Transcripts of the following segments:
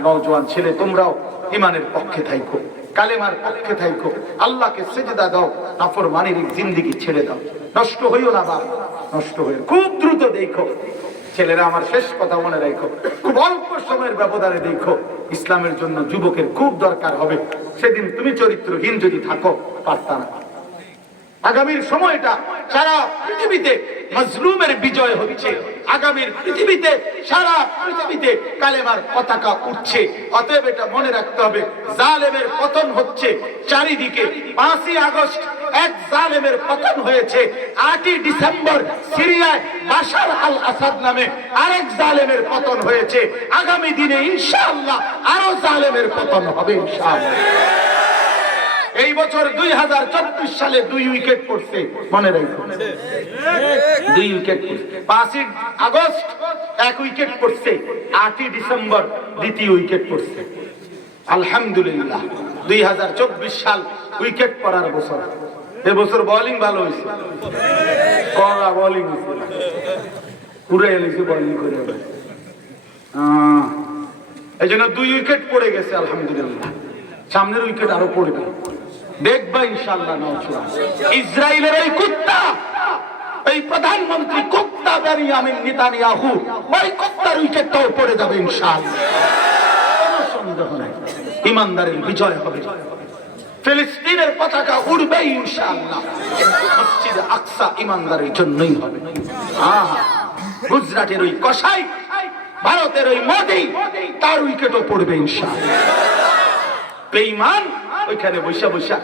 নওজোয়ান ছেলে, তোমরাও ইমানের পক্ষে থাইকো, কালেমার পক্ষে থাইকো, আল্লাহকে সেজদা দাও, নাফরমানির জিন্দেগি ছেড়ে দাও। নষ্ট হইও না বাপ, নষ্ট হইও খুব দ্রুত। দেখো ছেলেরা, আমার শেষ কথা মনে রাখো, খুব অল্প সময়ের ব্যবধানে দেখো ইসলামের জন্য যুবকের খুব দরকার হবে। সেদিন তুমি চরিত্রহীন যদি থাকো, পারতা না। আগামীর সময়টা সারা পৃথিবীতে মাজলুমের বিজয় হচ্ছে, আগামীর পৃথিবীতে সারা পৃথিবীতে কালেমার পতাকা উঠছে। অতএব এটা মনে রাখতে হবে, জালেমের পতন হচ্ছে চারিদিকে। 5ই আগস্ট এক জালেমের পতন হয়েছে, 8ই ডিসেম্বর সিরিয়ায় বাশার আল আসাদ নামে আরেক জালেমের পতন হয়েছে। আগামী দিনে ইনশাআল্লাহ আরো জালেমের পতন হবে ইনশাআল্লাহ। এই বছর 2024 সালে 2 উইকেট পড়ছে, মনে রাখো 2 উইকেট পড়ছে। 5ই আগস্ট 1 উইকেট পড়ছে, 8ই ডিসেম্বর 2য় উইকেট পড়ছে। আলহামদুলিল্লাহ 2024 সাল উইকেট পড়ার বছর। এবছর বোলিং ভালো হয়েছে, কড়া বোলিং হয়েছে, পুরো এলিসে বোলিং করে। এই জন্য 2 উইকেট পড়ে গেছে আলহামদুলিল্লাহ। সামনের উইকেট আরো পড়বে, দেখবা ইনশাআল্লাহ। ইসরায়েলের এই কুত্তা, এই প্রধানমন্ত্রী কুত্তা বেনিয়ামিন নেতানিয়াহু, ওই কুত্তার উইকেটটাও পড়ে যাবে ইনশাআল্লাহ, কোনো সন্দেহ নাই। ইমানদারের বিজয় হবে, ফিলিস্তিনের পতাকা উড়বে ইনশাআল্লাহ। মসজিদে আকসা ইমানদারের জন্যই হবে। গুজরাটের ওই কসাই, ভারতের ওই মোদি, তার উইকেটও পড়বে ইনশাআল্লাহ। বেঈমান ওইখানে বসে বসে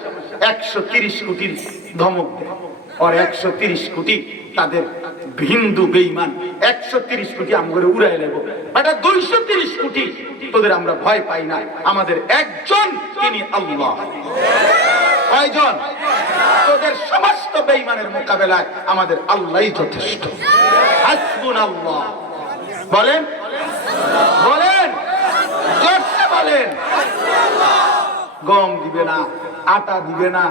130 কোটির ধমক দেয়, আর 130 কোটি তাদের হিন্দু বেঈমান 130 কোটি আমগরে উড়াই নেব। এটা 230 কোটি, তোদের আমরা ভয় পাই না, আমাদের একজন, তিনি আল্লাহ। কয়জন? তোদের সমস্ত বেঈমানের মোকাবেলায় আমাদের আল্লাহই যথেষ্ট। হাসবুনাল্লাহ বলেন, বলেন, জোরসে বলেন। গম দিবে না, আটা দিবে না,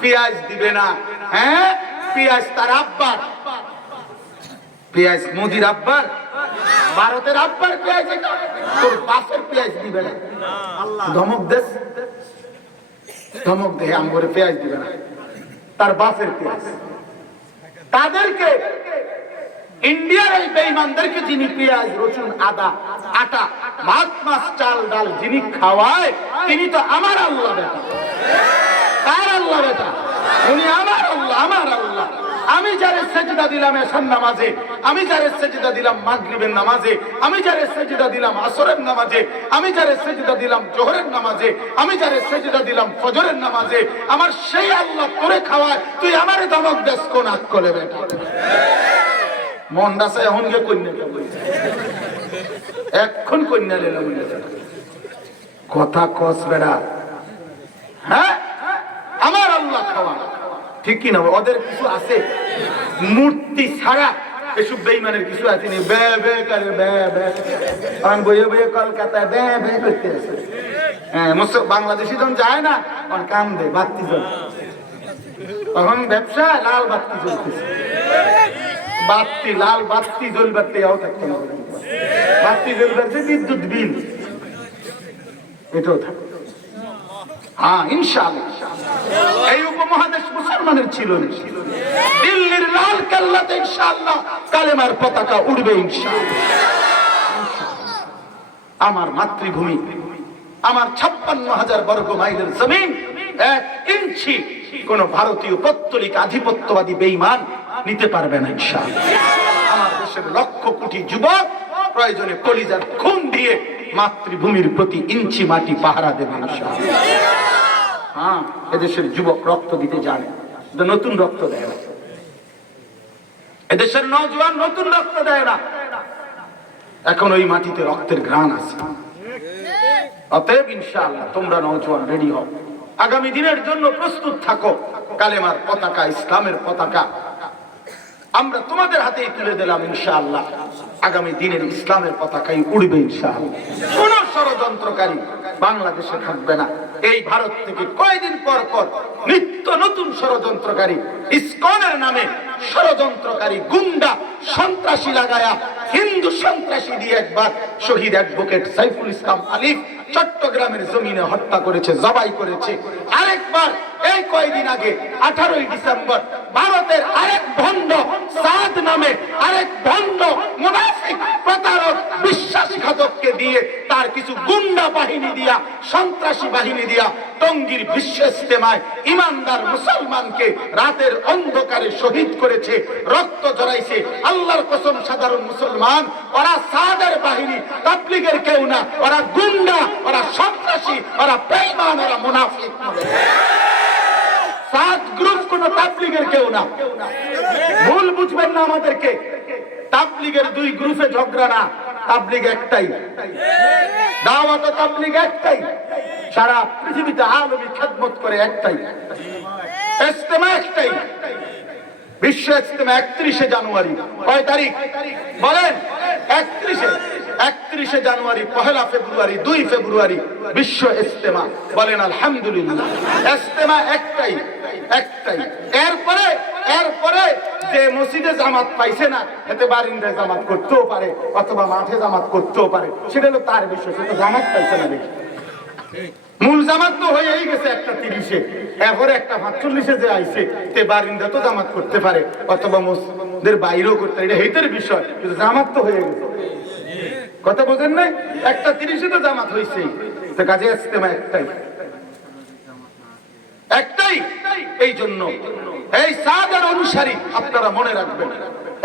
পেঁয়াজ দিবে না। হ্যাঁ, পেঁয়াজ তার আব্বার, পেঁয়াজ মোদির আব্বার, ভারতের আব্বার পেঁয়াজ, তোর বাপের পেঁয়াজ দিবে না। ধমক দেশ, ধমক দে, আমগরে পেঁয়াজ দিবে না, তার বাপের পেঁয়াজ। তাদেরকে, ইন্ডিয়ার এই বেঈমানদেরকে যিনি পেঁয়াজ, রসুন, আদা, আটা, ভাত, মাছ, চাল, ডাল যিনি খাওয়ায়, তিনি তো আমার আল্লাহ বেটা। কার আল্লাহ বেটা? উনি আমার আল্লাহ, আমার আল্লাহ। আমি যারে সেজদা দিলাম এশার নামাজে, আমি যারে সেজদা দিলাম মাগরিবের নামাজে, আমি যারে সেজদা দিলাম আসরের নামাজে, আমি যারে সেজদা দিলাম জোহরের নামাজে, আমি যারে সেজদা দিলাম ফজরের নামাজে, আমার সেই আল্লাহ তোরে খাওয়ায়, তুই আমারে ধমক দেশ কোন আকলে বেটা? মন্ডাসে এখন গে কন্যাটা বলছে, এখন কন্যা লেলা বলছে, কথা কস বেড়া। হ্যাঁ, আমার আল্লাহ খাওয়া, ঠিক কি না? ওদের কিছু আছে মূর্তি ছাড়া, এসব বেঈমানের কিছু আছে নি, বে বে করে বে বে, কারণ বইয়ে বইয়ে কলকাতায় বে বে করতে আছে। হ্যাঁ, বাংলাদেশি যখন যায় না, তখন কাম দেয় বাতি জ্বল, তখন ব্যবসা লাল বাতি জ্বলতেছে, বাতি লাল বাতি জ্বলবার তেও থাকতো না, বাতি জ্বলবার যে বিদ্যুৎ বিল এটাও থাকতো। হ্যাঁ, ইনশাআল্লাহ এই উপমহাদেশ মুসলমানের ছিল। দিল্লির লাল কেল্লাতে ইনশাআল্লাহ কালেমার পতাকা উড়বে ইনশাআল্লাহ। আমার মাতৃভূমি, আমার 56,000 বর্গ মাইলের জমিন 1 ইঞ্চি কোন ভারতীয় পত্তলিক আধিপত্যবাদী বেঈমান নিতে পারবে না ইনশাআল্লাহ। আমার দেশের লক্ষ কোটি যুবক প্রয়োজনে কলিজার খুন দিয়ে মাতৃভূমির প্রতি ইঞ্চি মাটি পাহারা দেবে ইনশাআল্লাহ। হ্যাঁ, এদেশের যুবক রক্ত দিতে জানে, নতুন রক্ত দেয় না। এদেশের নওজোয়ান নতুন রক্ত দেয় না, এখন ওই মাটিতে রক্তের ঘ্রাণ আছে। অতএব ইনশাআল্লাহ তোমরা নওজোয়ান রেডি হও, আগামী দিনের জন্য প্রস্তুত থাকো। কালেমার পতাকা, ইসলামের পতাকা আমরা তোমাদের হাতেই তুলে দিলাম ইনশাআল্লাহ। আগামী দিনের ইসলামের পতাকাই উড়বে ইনশাআল্লাহ। কোন ষড়যন্ত্রকারী বাংলাদেশে থাকবে না। এই ভারত থেকে কয়েকদিন পর পর নিত্য নতুন ষড়যন্ত্রকারী ইসকনের নামে ষড়যন্ত্রকারী গুন্ডা সন্ত্রাসী লাগায়া হিন্দু সন্ত্রাসী দিয়ে একবার শহীদ অ্যাডভোকেট সাইফুল ইসলাম আলিফ চট্টগ্রামের জমিনে হত্যা করেছে, জবাই করেছে। আরেকবার এই কয়েকদিন আগে 18ই ডিসেম্বর ভারতের আরেক ভণ্ড সাদ নামে আরেক ভণ্ড মুনাফিক প্রতারক বিশ্বাসঘাতককে দিয়ে তার কিছু গুন্ডা বাহিনী দিয়া সন্ত্রাসী বাহিনী দিয়া টঙ্গীর বিশ্ব ইজতেমায় ইমানদার মুসলমানকে রাতের অন্ধকারে শহীদ করেছে, রক্ত ঝরাইছে। আল্লাহর কসম সাধারণ মুসলমান, ওরা সাদের বাহিনী, তাবলীগের কেউ না, ওরা গুন্ডা, ওরা সন্ত্রাসী, ওরা বেঈমান, ওরা মুনাফিক। সাদ গ্রুপ কোন তাবলীগের কেউ না, ভুল বুঝবেন না আমাদেরকে। তাবলীগের দুই গ্রুপে ঝগড়া না, তাবলীগ একটাই, দাওয়াত তাবলীগ একটাই, সারা পৃথিবীতে আলমী খেদমত করে একটাই, ইজতেমা একটাই। বিশ্ব ইজতেমা 31শে জানুয়ারি, কয় তারিখ বলেন? 31শে জানুয়ারি, 1 ফেব্রুয়ারি, 2 ফেব্রুয়ারি বিশ্ব ইজতেমা। বলেন আলহামদুলিল্লাহ। ইজতেমা একটাই। এরপরে যে মসজিদে জামাত পাইছে না, এতে বারিন্দায় জামাত করতেও পারে অথবা মাঠে জামাত করতেও পারে, সেটা হলো তার বিষয়। সেটা জামাত পাইছে না দেখি, মূল জামাত তো হয়েই গেছে একটা 30-এ, এরপরে একটা 45-এ যে আইছে, তে বারিন্দা তো জামাত করতে পারে অথবা মসজিদের বাইরেও করতে পারে, এটা হেতের বিষয়, কিন্তু জামাত তো হয়ে গেছে। কথা বোঝেন নাই? একটা 30-এ তো জামাত হয়েছে, তো কাজে ইজতেমা একটাই। এই জন্য এই সাদের অনুসারী আপনারা মনে রাখবেন,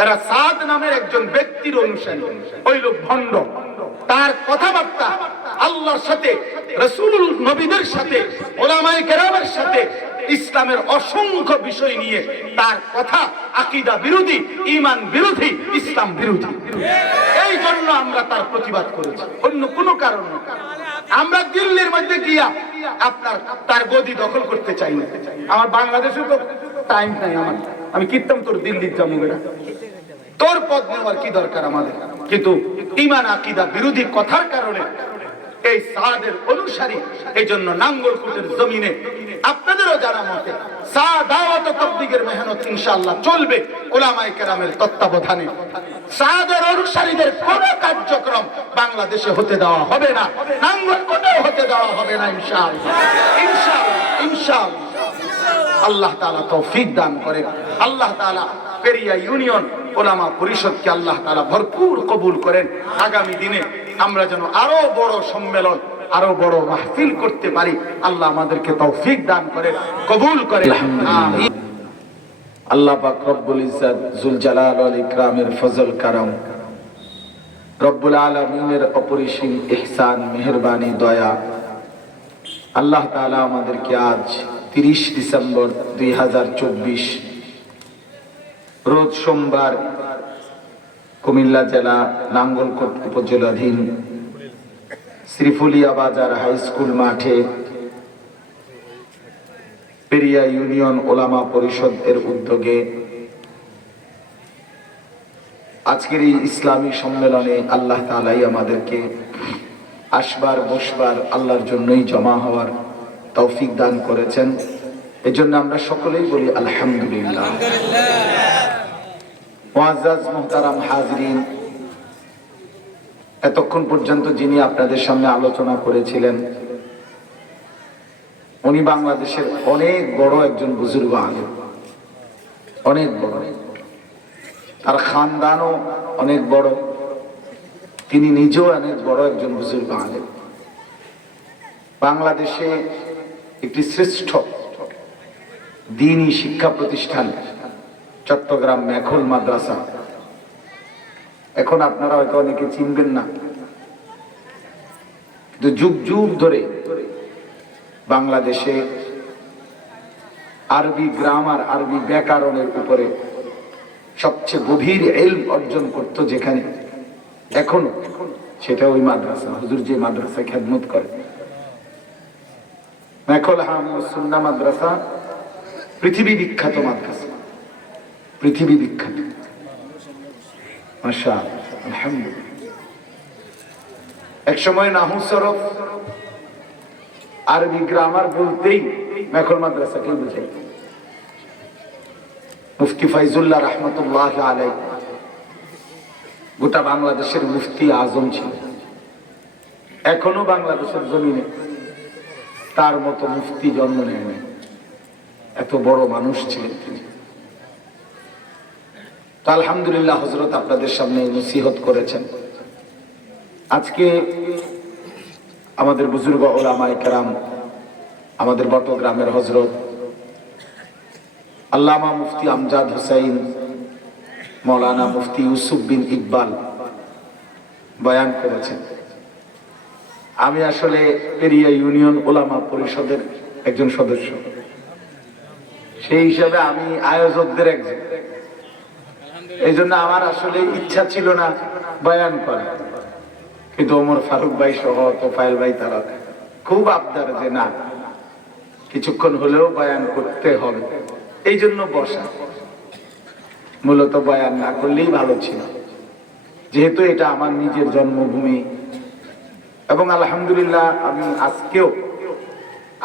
এরা সাদ নামের একজন ব্যক্তির অনুসারী, ওই লোক ভণ্ড। তার কথাবার্তা আল্লাহর সাথে, রাসূল নবীদের সাথে, উলামায়ে কেরামের সাথে, ইসলামের অসংখ্য বিষয় নিয়ে তার কথা আকীদা বিরোধী, ঈমান বিরোধী, ইসলাম বিরোধী। এই জন্য আমরা তার প্রতিবাদ করেছি, অন্য কোনো কারণ না। আমরা দিল্লির মধ্যে গিয়া আপনার তার গদি দখল করতে চাই না। আমার বাংলাদেশে তো টাইম নাই, আমি কিতাম তোর দিল্লির যাবো, তোর পদ নেওয়ার কি দরকার আমাদের? কিন্তু ঈমান আকীদা বিরোধী কথার কারণে এই সাদের অনুসারী, এই জন্য নাঙ্গলকোটের জমিনে আপনাদেরও জানা মতে দাওয়াত ও তাবলীগের মেহনত ইনশাআল্লাহ চলবে উলামায়ে কেরামের তত্ত্বাবধানে। সাদের অনুসারীদের কোন কার্যক্রম বাংলাদেশে হতে দেওয়া হবে না, নাঙ্গলকোটেও হতে দেওয়া হবে না ইনশাআল্লাহ। ইনশাআল্লাহ আল্লাহ তাআলা তৌফিক দান করেন। আল্লাহ তাআলা পেরিয়া ইউনিয়ন উলামা পরিষদকে আল্লাহ তাআলা ভরপুর কবুল করেন। আগামী দিনে আমরা যেন আরো বড় সম্মেলন, আরো বড় মাহফিল করতে পারি। আল্লাহ আমাদেরকে তৌফিক দান করেন, কবুল করেন, আমিন। আল্লাহ পাক রব্বুল ইজ্জত জুল জালাল ওয়াল ইকরামের ফজল কারাম, রব্বুল আলামিনের অপরিসীম ইহসান, মেহেরবানি, দয়া, আল্লাহ তাআলা আমাদেরকে আজ 30 ডিসেম্বর 2024 রোজ সোমবার কুমিল্লা জেলা নাঙ্গলকোট উপজেলাধীন শ্রীফুলিয়া বাজার হাই স্কুল মাঠে পেরিয়া ইউনিয়ন ওলামা পরিষদ এর উদ্যোগে আজকের এই ইসলামী সম্মেলনে আল্লাহ তাআলাই আমাদেরকে আসবার বসবার আল্লাহর জন্যই জমা হওয়ার তৌফিক দান করেছেন। এজন্য আমরা সকলেই বলি আলহামদুলিল্লাহ। মুআজ্জাজ মুহতারাম হাজিরিন, এতক্ষণ পর্যন্ত যিনি আপনাদের সামনে আলোচনা করেছিলেন, উনি বাংলাদেশের অনেক বড় একজন বুজুর্গ আলেম, অনেক বড়, তার খানদানও অনেক বড়, তিনি নিজেও অনেক বড় একজন বুজুর্গ আলেম। বাংলাদেশে একটি শ্রেষ্ঠ দ্বীনি শিক্ষা প্রতিষ্ঠান চট্টগ্রাম মেখল মাদ্রাসা, এখন আপনারা হয়তো অনেকে চিনবেন না, কিন্তু যুগ যুগ ধরে বাংলাদেশে আরবি গ্রামার, আরবি ব্যাকরণের উপরে সবচেয়ে গভীর ইলম অর্জন করত যেখানে, এখনো সেটা ওই মাদ্রাসা, হুজুর যে মাদ্রাসায় খেদমত করে, মেখল হামুস সুন্নাহ মাদ্রাসা, পৃথিবী বিখ্যাত মাদ্রাসা, পৃথিবী বিখ্যাত, মাশাআল্লাহ, আলহামদুলিল্লাহ। এক সময় নাহু সরফ, আরবি গ্রামার বলতেই মেখল মাদ্রাসাকে বুঝাই। মুফতি ফাইজুল্লাহ রহমতুল্লাহ আলাই গোটা বাংলাদেশের মুফতি আজম ছিলেন। এখনো বাংলাদেশের জমিনে তার মতো মুফতি জন্ম নেয়নি, এত বড় মানুষ ছিলেন তিনি। তো আলহামদুলিল্লাহ হযরত আপনাদের সামনে নসিহত করেছেন। আজকে আমাদের বুজুর্গ উলামায়ে কেরাম, আমাদের বটগ্রামের হযরত আল্লামা মুফতি আমজাদ হুসাইন, মৌলানা মুফতি ইউসুফ বিন ইকবাল বয়ান করেছেন। আমি আসলে পেরিয়া ইউনিয়ন ওলামা পরিষদের একজন সদস্য, সেই হিসাবে আমি আয়োজকদের একজন। এই জন্য আমার আসলে ইচ্ছা ছিল না বয়ান করা, কিন্তু ওমর ফারুক ভাই সহ তোফায়েল ভাই তারা খুব আবদার যে না কিছুক্ষণ হলেও বয়ান করতে হবে, এই জন্য বসা। মূলত বয়ান না করলেই ভালো ছিল, যেহেতু এটা আমার নিজের জন্মভূমি। এবং আলহামদুলিল্লাহ আমি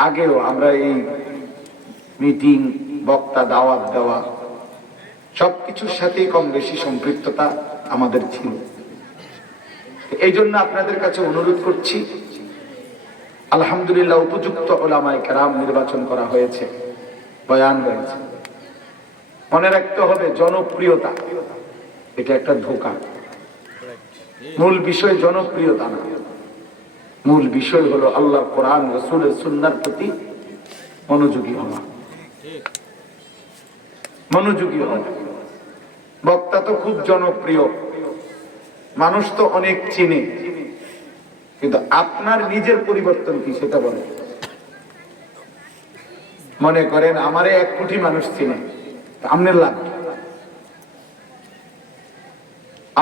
আগেও আমরা এই মিটিং, বক্তা, দাওয়াত দেওয়া সবকিছুর সাথেই কম বেশি সম্পৃক্ততা আমাদের ছিল। এই জন্য আপনাদের কাছে অনুরোধ করছি, আলহামদুলিল্লাহ উপযুক্ত উলামায়ে কেরাম নির্বাচন করা হয়েছে, বয়ান হয়েছে। মনে রাখতে হবে জনপ্রিয়তা এটা একটা ধোঁকা। মূল বিষয় জনপ্রিয়তা না, মূল বিষয় হলো আল্লাহ, কোরআন, রাসূলের সুন্নাহর প্রতি মনোযোগী হওয়া। মনোযোগী হওয়া। বক্তা তো খুব জনপ্রিয়, মানুষ তো অনেক চিনে, কিন্তু আপনার নিজের পরিবর্তন কি সেটা বলে। মনে করেন আমারে 1 কোটি মানুষ চিনে, আপনার লাভ।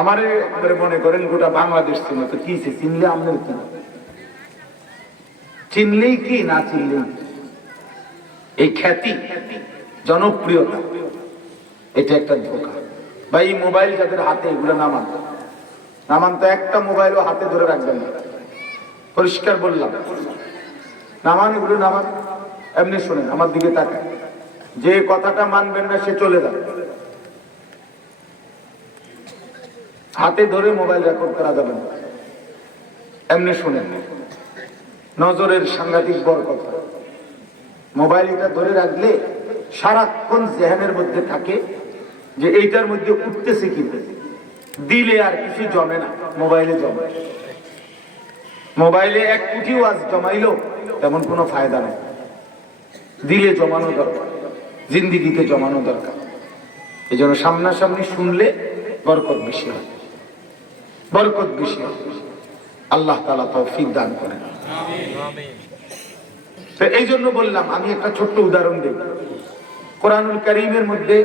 আমারে মনে করেন গোটা বাংলাদেশ চিনে, তো কি চিনলে আপনার কি, চিনলেই কি না চিনলেই। এই খ্যাতি, জনপ্রিয়তা এটা একটা ধোঁকা। ভাই এই মোবাইল যাদের হাতে, এগুলো নামান তো একটা মোবাইলও হাতে ধরে রাখবেন না, পরিষ্কার বললাম। নামান এগুলো নামান, এমনি শোনেন, আমার দিকে তাকায়। যে কথাটা মানবেন না সে চলে যাবে। হাতে ধরে মোবাইল রেকর্ড করা যাবে না, এমনি শুনেন। নজরের সাংঘাতিক বড় কথা। মোবাইল এটা ধরে রাখলে সারাক্ষণ জেহানের মধ্যে থাকে যে এইটার মধ্যে উঠতেছে কিন্তু দিলে আর কিছু জমে না, মোবাইলে জমে। মোবাইলে 1 কোটি ওয়াজ জমাইলো তেমন কোনো ফায়দা নেই। দিলে জমানো দরকার, জিন্দিগিতে জমানো দরকার। এই জন্য সামনাসামনি শুনলে বরকত বেশি হয়, বরকত বেশি হয়। আল্লাহ তাআলা তৌফিক দান করেন। তো এই জন্য বললাম, আমি একটা ছোট্ট উদাহরণ দিই। কোরআনুল কারীমের মধ্যে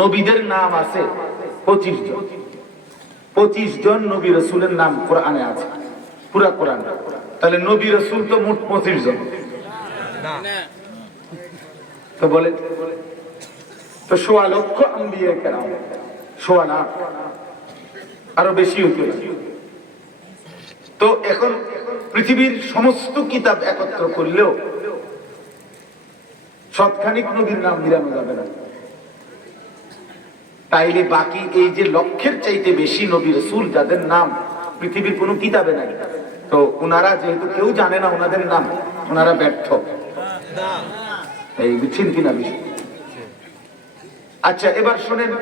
নবীদের নাম আছে 25 জন। 25 জন নবী রাসূলের নাম কোরআনে আছে, পুরা কোরআন। তাহলে নবী রাসূল তো মোট 25 জন না, তো বলে তো 1.25 লক্ষ আম্বিয়া কেরাম, 1.25 লাখ, আরো বেশি হইতে পারে। তো এখন পৃথিবীর সমস্ত কিতাব একত্র করলেও শতখানিক নবীর নাম মিলানো যাবে না। তাইলে বাকি এই যে লক্ষের চাইতে বেশি নবী রাসূল যাদের নাম পৃথিবীর কোনো কিতাবে নাই, তো ওনারা যেহেতু কেউ জানে না ওনাদের নাম, ওনারা ব্যর্থ। এই বুঝছেন কিনা বিষয়? আচ্ছা, এবার শোনেন,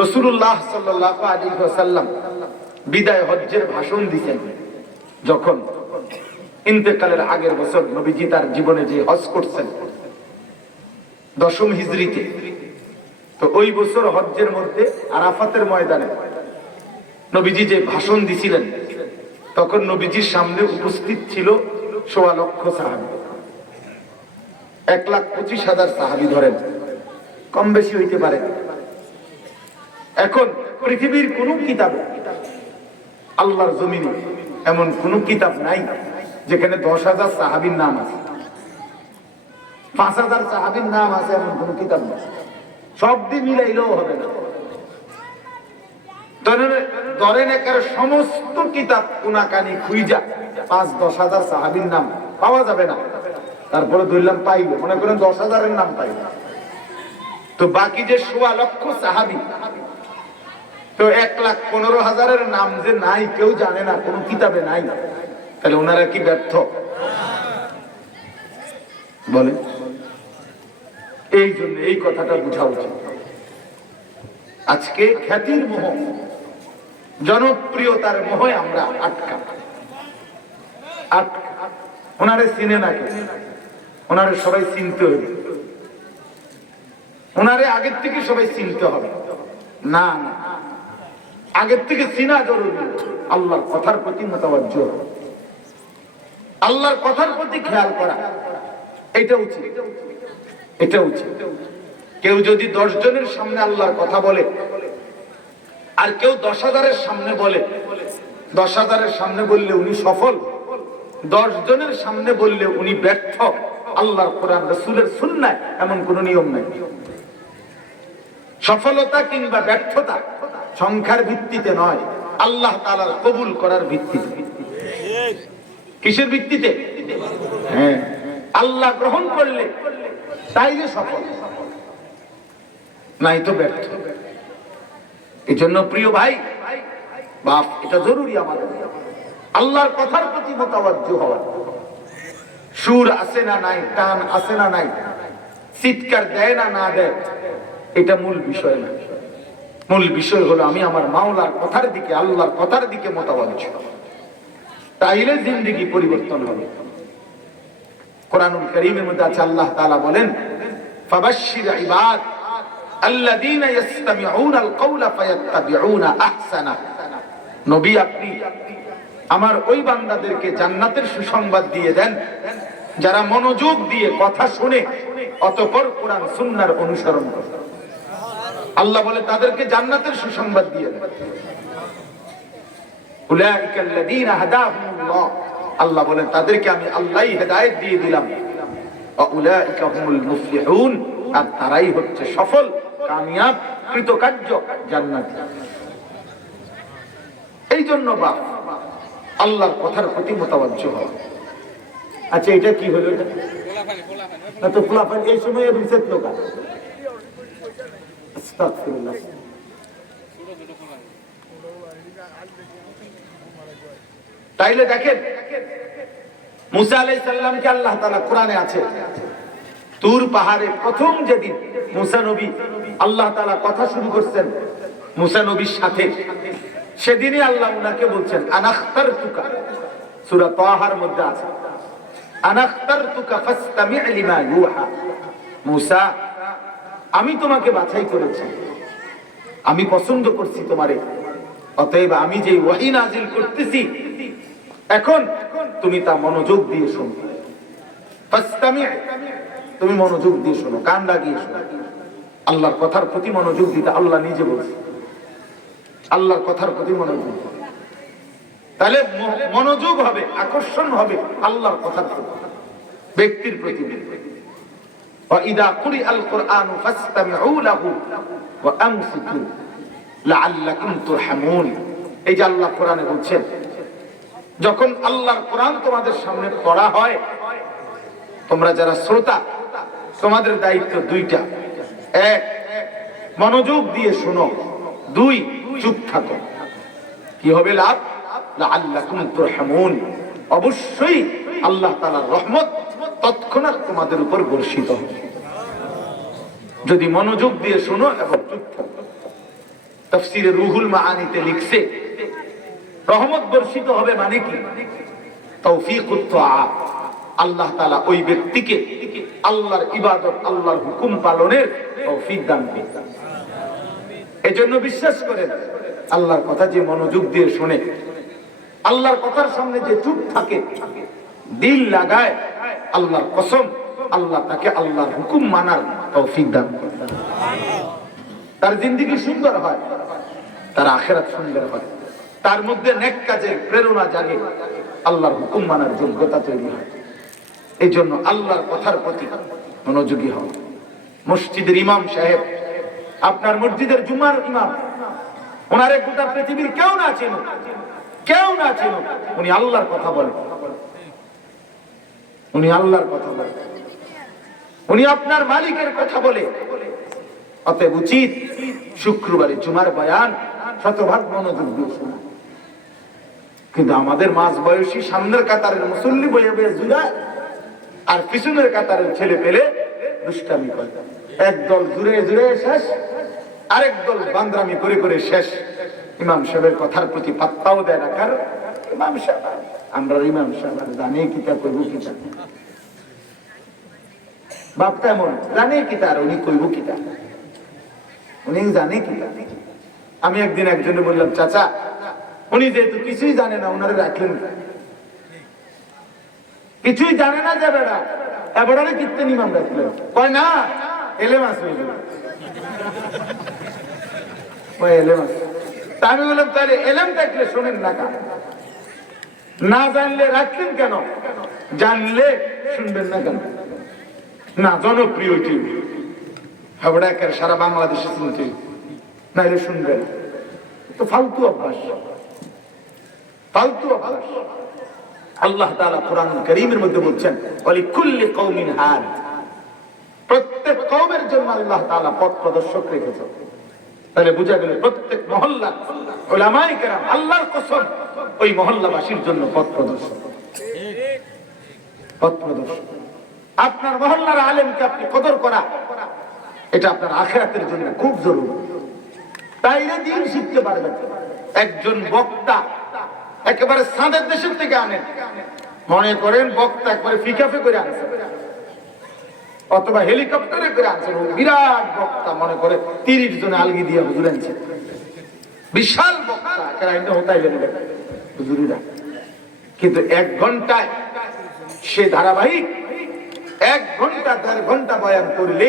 রাসূলুল্লাহ সাল্লাল্লাহু আলাইহি ওয়াসাল্লাম বিদায় হজ্জের ভাষণ দিয়েছেন যখন ইন্তেকালের আগের বছর নবীজি তার জীবনে যে হজ করছেন 10ম হিজরিতে। তো ওই বছর হজ্জের মধ্যে আরাফাতের ময়দানে নবীজি যে ভাষণ দিছিলেন, তখন নবীজির সামনে উপস্থিত ছিল 1.25 লক্ষ সাহাবী। 1,25,000 সাহাবী ধরেন, কম বেশি হইতে পারে। এখন পৃথিবীর কোন কিতাব, আল্লাহর জমিনে এমন কোন কিতাব নাই যেখানে 10,000 সাহাবীর নাম আছে, 5,000 সাহাবীর নাম আছে, এমন কোন কিতাব নেই। সব দিয়ে মিলাইলেও হবে না। ধরেন একার সমস্ত কিতাব কোনাকানি খুঁজা 5-10,000 সাহাবীর নাম পাওয়া যাবে না। তারপরে ধরলাম পাইল, মনে করেন 10,000-এর নাম পাইল, তো বাকি যে ১৬ লক্ষ সাহাবী, তো ১,১৫,০০০ নাম যে নাই, কেউ জানে না, কোনো কিতাবে নাই, তাহলে ওনারা কি ব্যর্থ বলে? এই জন্য এই কথাটা বোঝা উচিত। আজকে খ্যাতির মোহ, জনপ্রিয়তার মোহে আমরা আটকা। ওনারে চিনে না কেউ, ওনারে সবাই চিনতে হবে, ওনারে আগের থেকে সবাই চিনতে হবে। না না, আগের থেকে চিনা জরুরি। আল্লাহর কথার প্রতি মোতাবজ্জ, আল্লাহর কথার প্রতি খেয়াল করা, এটা উচিত, এটা উচিত। কেউ যদি ১০ জনের সামনে আল্লাহর কথা বলে আর কেউ ১০,০০০-এর সামনে বলে, ১০,০০০-এর সামনে বললে উনি সফল, ১০ জনের সামনে বললে উনি ব্যর্থ। আল্লাহর কোরআন রাসূলের সুন্নাহ এমন কোন নিয়ম নাই। সফলতা কিংবা ব্যর্থতা সংখ্যার ভিত্তিতে নয়, আল্লাহ তাআলার কবুল করার ভিত্তিতে। কিসের ভিত্তিতে? হ্যাঁ, আল্লাহ গ্রহণ করলে তাই যে সফল, নাই তো ব্যর্থ। এই জন্য প্রিয় ভাই বাপ, এটা জরুরি আমাদের আল্লাহর কথার প্রতি মোতাবজ্জ হওয়া। সুর আছে না নাই, টান আছে না নাই, চিৎকার দেয় না না দেয়, এটা মূল বিষয় না। মূল বিষয় হলো আমি আমার মাওলার কথার দিকে, আল্লাহর কথার দিকে মোতাবজ্জ, তাইলে জিন্দেগি পরিবর্তন হবে। কোরআনুল কারীমের মধ্যে আছে, আল্লাহ তাআলা বলেন, ফাবাশশির ইবাদ আল্লাযীনা ইসতামিউনাল কাওলা ফায়াত্তাবিউনা আহসানা। নবী, আপনি আমার ওই বান্দাদেরকে জান্নাতের সুসংবাদ দিয়ে দেন যারা মনোযোগ দিয়ে কথা শুনে অতঃপর কোরআন সুন্নাহর অনুসরণ করে। আল্লাহ বলে তাদেরকে জান্নাতের সুসংবাদ দিয়ে দেন। উলাইকাল্লাযীনা হাদাহুমুল্লাহ, আল্লাহ বলেন তাদেরকে আমি আল্লাহই হেদায়েত দিয়ে দিলাম। ওয়া উলাইকা হুমুল মুফলিহুন, আর তারাই হচ্ছে সফল, কামিয়াব, কৃতকার্য, জান্নাতি। এই জন্য বাপ, আল্লাহর কথার প্রতি মোতাবজ্জ হওয়া। আচ্ছা, এটা কি হলো? না তো ফুলাফান এই সময় রিসেট লোক। আস্তাগফিরুল্লাহ। তাইলে দেখেন, মুসা আলাইহিস সালামকে আল্লাহ তাআলা কোরআনে আছে, তুর পাহাড়ে প্রথম যেদিন মুসা নবী আল্লাহ তাআলা কথা শুরু করছেন মুসা নবীর সাথে, সেদিনই আল্লাহ উনাকে বলছেন আনাখতারতুকা। সূরা তাহার মধ্যে আছে আনাখতারতুকা ফাসতামি' লিমা ইউহা। মুসা, আমি তোমাকে বাছাই করেছি, আমি পছন্দ করছি তোমারে, অতএব আমি যে ওহী নাজিল করতেছি এখন তুমি তা মনোযোগ দিয়ে শোনো। ফাসতামি', তুমি মনোযোগ দিয়ে শোনো, কান লাগিয়ে শোনো। আল্লাহর কথার প্রতি মনোযোগ দিতে আল্লাহ নিজে বলছে, আল্লাহর কথার প্রতি মনোযোগ। তাহলে মনোযোগ হবে, আকর্ষণ হবে আল্লাহর কথার প্রতি, ব্যক্তির প্রতি। وَإِذَا قُرِئَ الْقُرْآنُ فَاسْتَمِعُوا لَهُ وَأَنصِتُوا لَعَلَّكُمْ تُرْحَمُونَ। এই যে আল্লাহ কোরআনে বলছেন, যখন আল্লাহর কোরআন তোমাদের সামনে পড়া হয়, তোমরা যারা শ্রোতা, তোমাদের দায়িত্ব দুইটা। এক, মনোযোগ দিয়ে শোনো। দুই, চুপ থাকো। কি হবে লাভ? লাআল্লাকুম তুরহামুন, অবশ্যই আল্লাহ তাআলার রহমত তৎক্ষণাৎ তোমাদের উপর বর্ষিত হবে যদি মনোযোগ দিয়ে শোনো এবং চুপ থাকো। তাফসীরে রুহুল মাআনিতে লিখছে, রহমত বর্ষিত হবে মানে কি? তৌফিকুত তাআ, আল্লাহ তাআলা ওই ব্যক্তিকে আল্লাহর ইবাদত, আল্লাহর হুকুম পালনের তৌফিক দান করেন। এজন্য বিশ্বাস করেন, আল্লাহর কথা যে মনোযোগ দিয়ে শোনে, আল্লাহর কথার সামনে যে চুপ থাকে, দিল লাগায়, আল্লাহর কসম আল্লাহ তাকে আল্লাহর হুকুম মানার তৌফিক দান করেন। তার জিন্দেগি সুন্দর হয়, তার আখিরাত সুন্দর হয়, তার মধ্যে নেক কাজের প্রেরণা জাগে, আল্লাহর হুকুম মানার যোগ্যতা তৈরি হয়। এই জন্য আল্লাহর কথার প্রতি মনোযোগী হও। মসজিদের ইমাম সাহেব, আপনার মসজিদের জুমার ইমাম, ওনারে গোটা পৃথিবীর কেউ না চেনো, কেউ না চেনো, উনি আল্লাহর কথা বলেন, উনি আল্লাহর কথা বলেন, উনি আপনার মালিকের কথা বলে, অতএব উচিত শুক্রবারে জুমার বয়ান শতভাগ মনোযোগ দিয়ে শোনা। কিন্তু আমাদের মাঝ বয়সী সামনের কাতারের মুসল্লি বয়ে বয়ে জুড়ায়, আর পিছনের কাতারের ছেলে পেলে দুষ্টামি করে। একদল জুড়ে জুড়ে শেষ, আরেক দল বান্দরামি করে করে শেষ। ইমাম সাহেবের কথার প্রতি পাত্তাও দেয় না। কারণ ইমাম সাহেব, আমরা ইমাম সাহেব জানি কিতা কইব কিতা, বাপটা এমন জানে কিতা, আর উনি কইব কিতা, উনি জানে কিতা। আমি একদিন একজনে বললাম, চাচা উনি যেহেতু কিছুই জানে না, ওনারে রাখলেন কিছুই জানে না, যাবে না এবারে কিত্তে ইমাম রাখলেন? কয় না, এলেম আছে এলেম আছে। তা আমি বললাম, তাহলে এলেম থাকলে শোনেন না কেন? না জানলে রাখলেন কেন? জানলে শুনবেন না কেন? না জনপ্রিয় টিভি হাবড়া একের সারা বাংলাদেশে শুনতে, নাইলে শুনবেন। তো ফালতু অভ্যাস, ফালতু অভ্যাস। আল্লাহ তাআলা কোরআন কারীমের মধ্যে বলছেন, ওয়ালিকুল্লি কওমিন হাদ, প্রত্যেক কওমের জন্য আল্লাহ তাআলা পথ প্রদর্শক রেখেছেন। তাহলে বোঝা গেল প্রত্যেক মহল্লা উলামায়ে কেরাম আল্লাহর কসম ওই মহল্লাবাসীর জন্য পথ প্রদর্শক। পথ প্রদর্শক। আপনার মহল্লার আলেমকে আপনি কদর করা, এটা আপনার আখিরাতের জন্য খুব জরুরি। তাইলে দিন শিখতে পারবেন। একজন বক্তা একেবারে সাদের দেশের থেকে আনেন, মনে করেন বক্তা একবারে ফিকাফে করে আনছেন, অথবা হেলিকপ্টারে করে আনছেন, বিরাট বক্তা, মনে করে 30 জন আলগি দিয়ে হুজুর আনছেন, বিশাল বক্তা হুজুরিরা। কিন্তু 1 ঘন্টায় সে ধারাবাহিক 1 ঘন্টা 1.5 ঘন্টা বয়ান করলে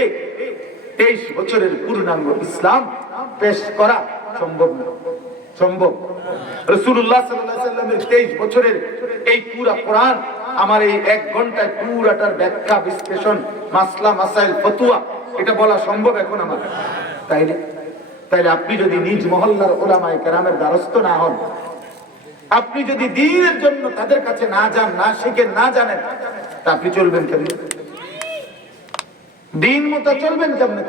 23 বছরের পূর্ণাঙ্গ ইসলাম পেশ করা সম্ভব না। সম্ভব? রাসূলুল্লাহ সাল্লাল্লাহু আলাইহি ওয়াসাল্লামের 23 বছরের এই পুরা কোরআন আমার এই 1 ঘন্টায় পুরাটার ব্যাখ্যা বিশ্লেষণ মাসলা মাসাইল ফতোয়া এটা বলা সম্ভব এখন আমার? তাইলে আপনি যদি নিজ মহল্লার উলামায়ে কেরামের দ্বারস্থ না হন, আপনি যদি দ্বীনের জন্য তাদের কাছে না যান, না শিখেন, না জানেন, তা আপনি চলবেন কেমনে? দ্বীন মতো চলবেন কেমনে?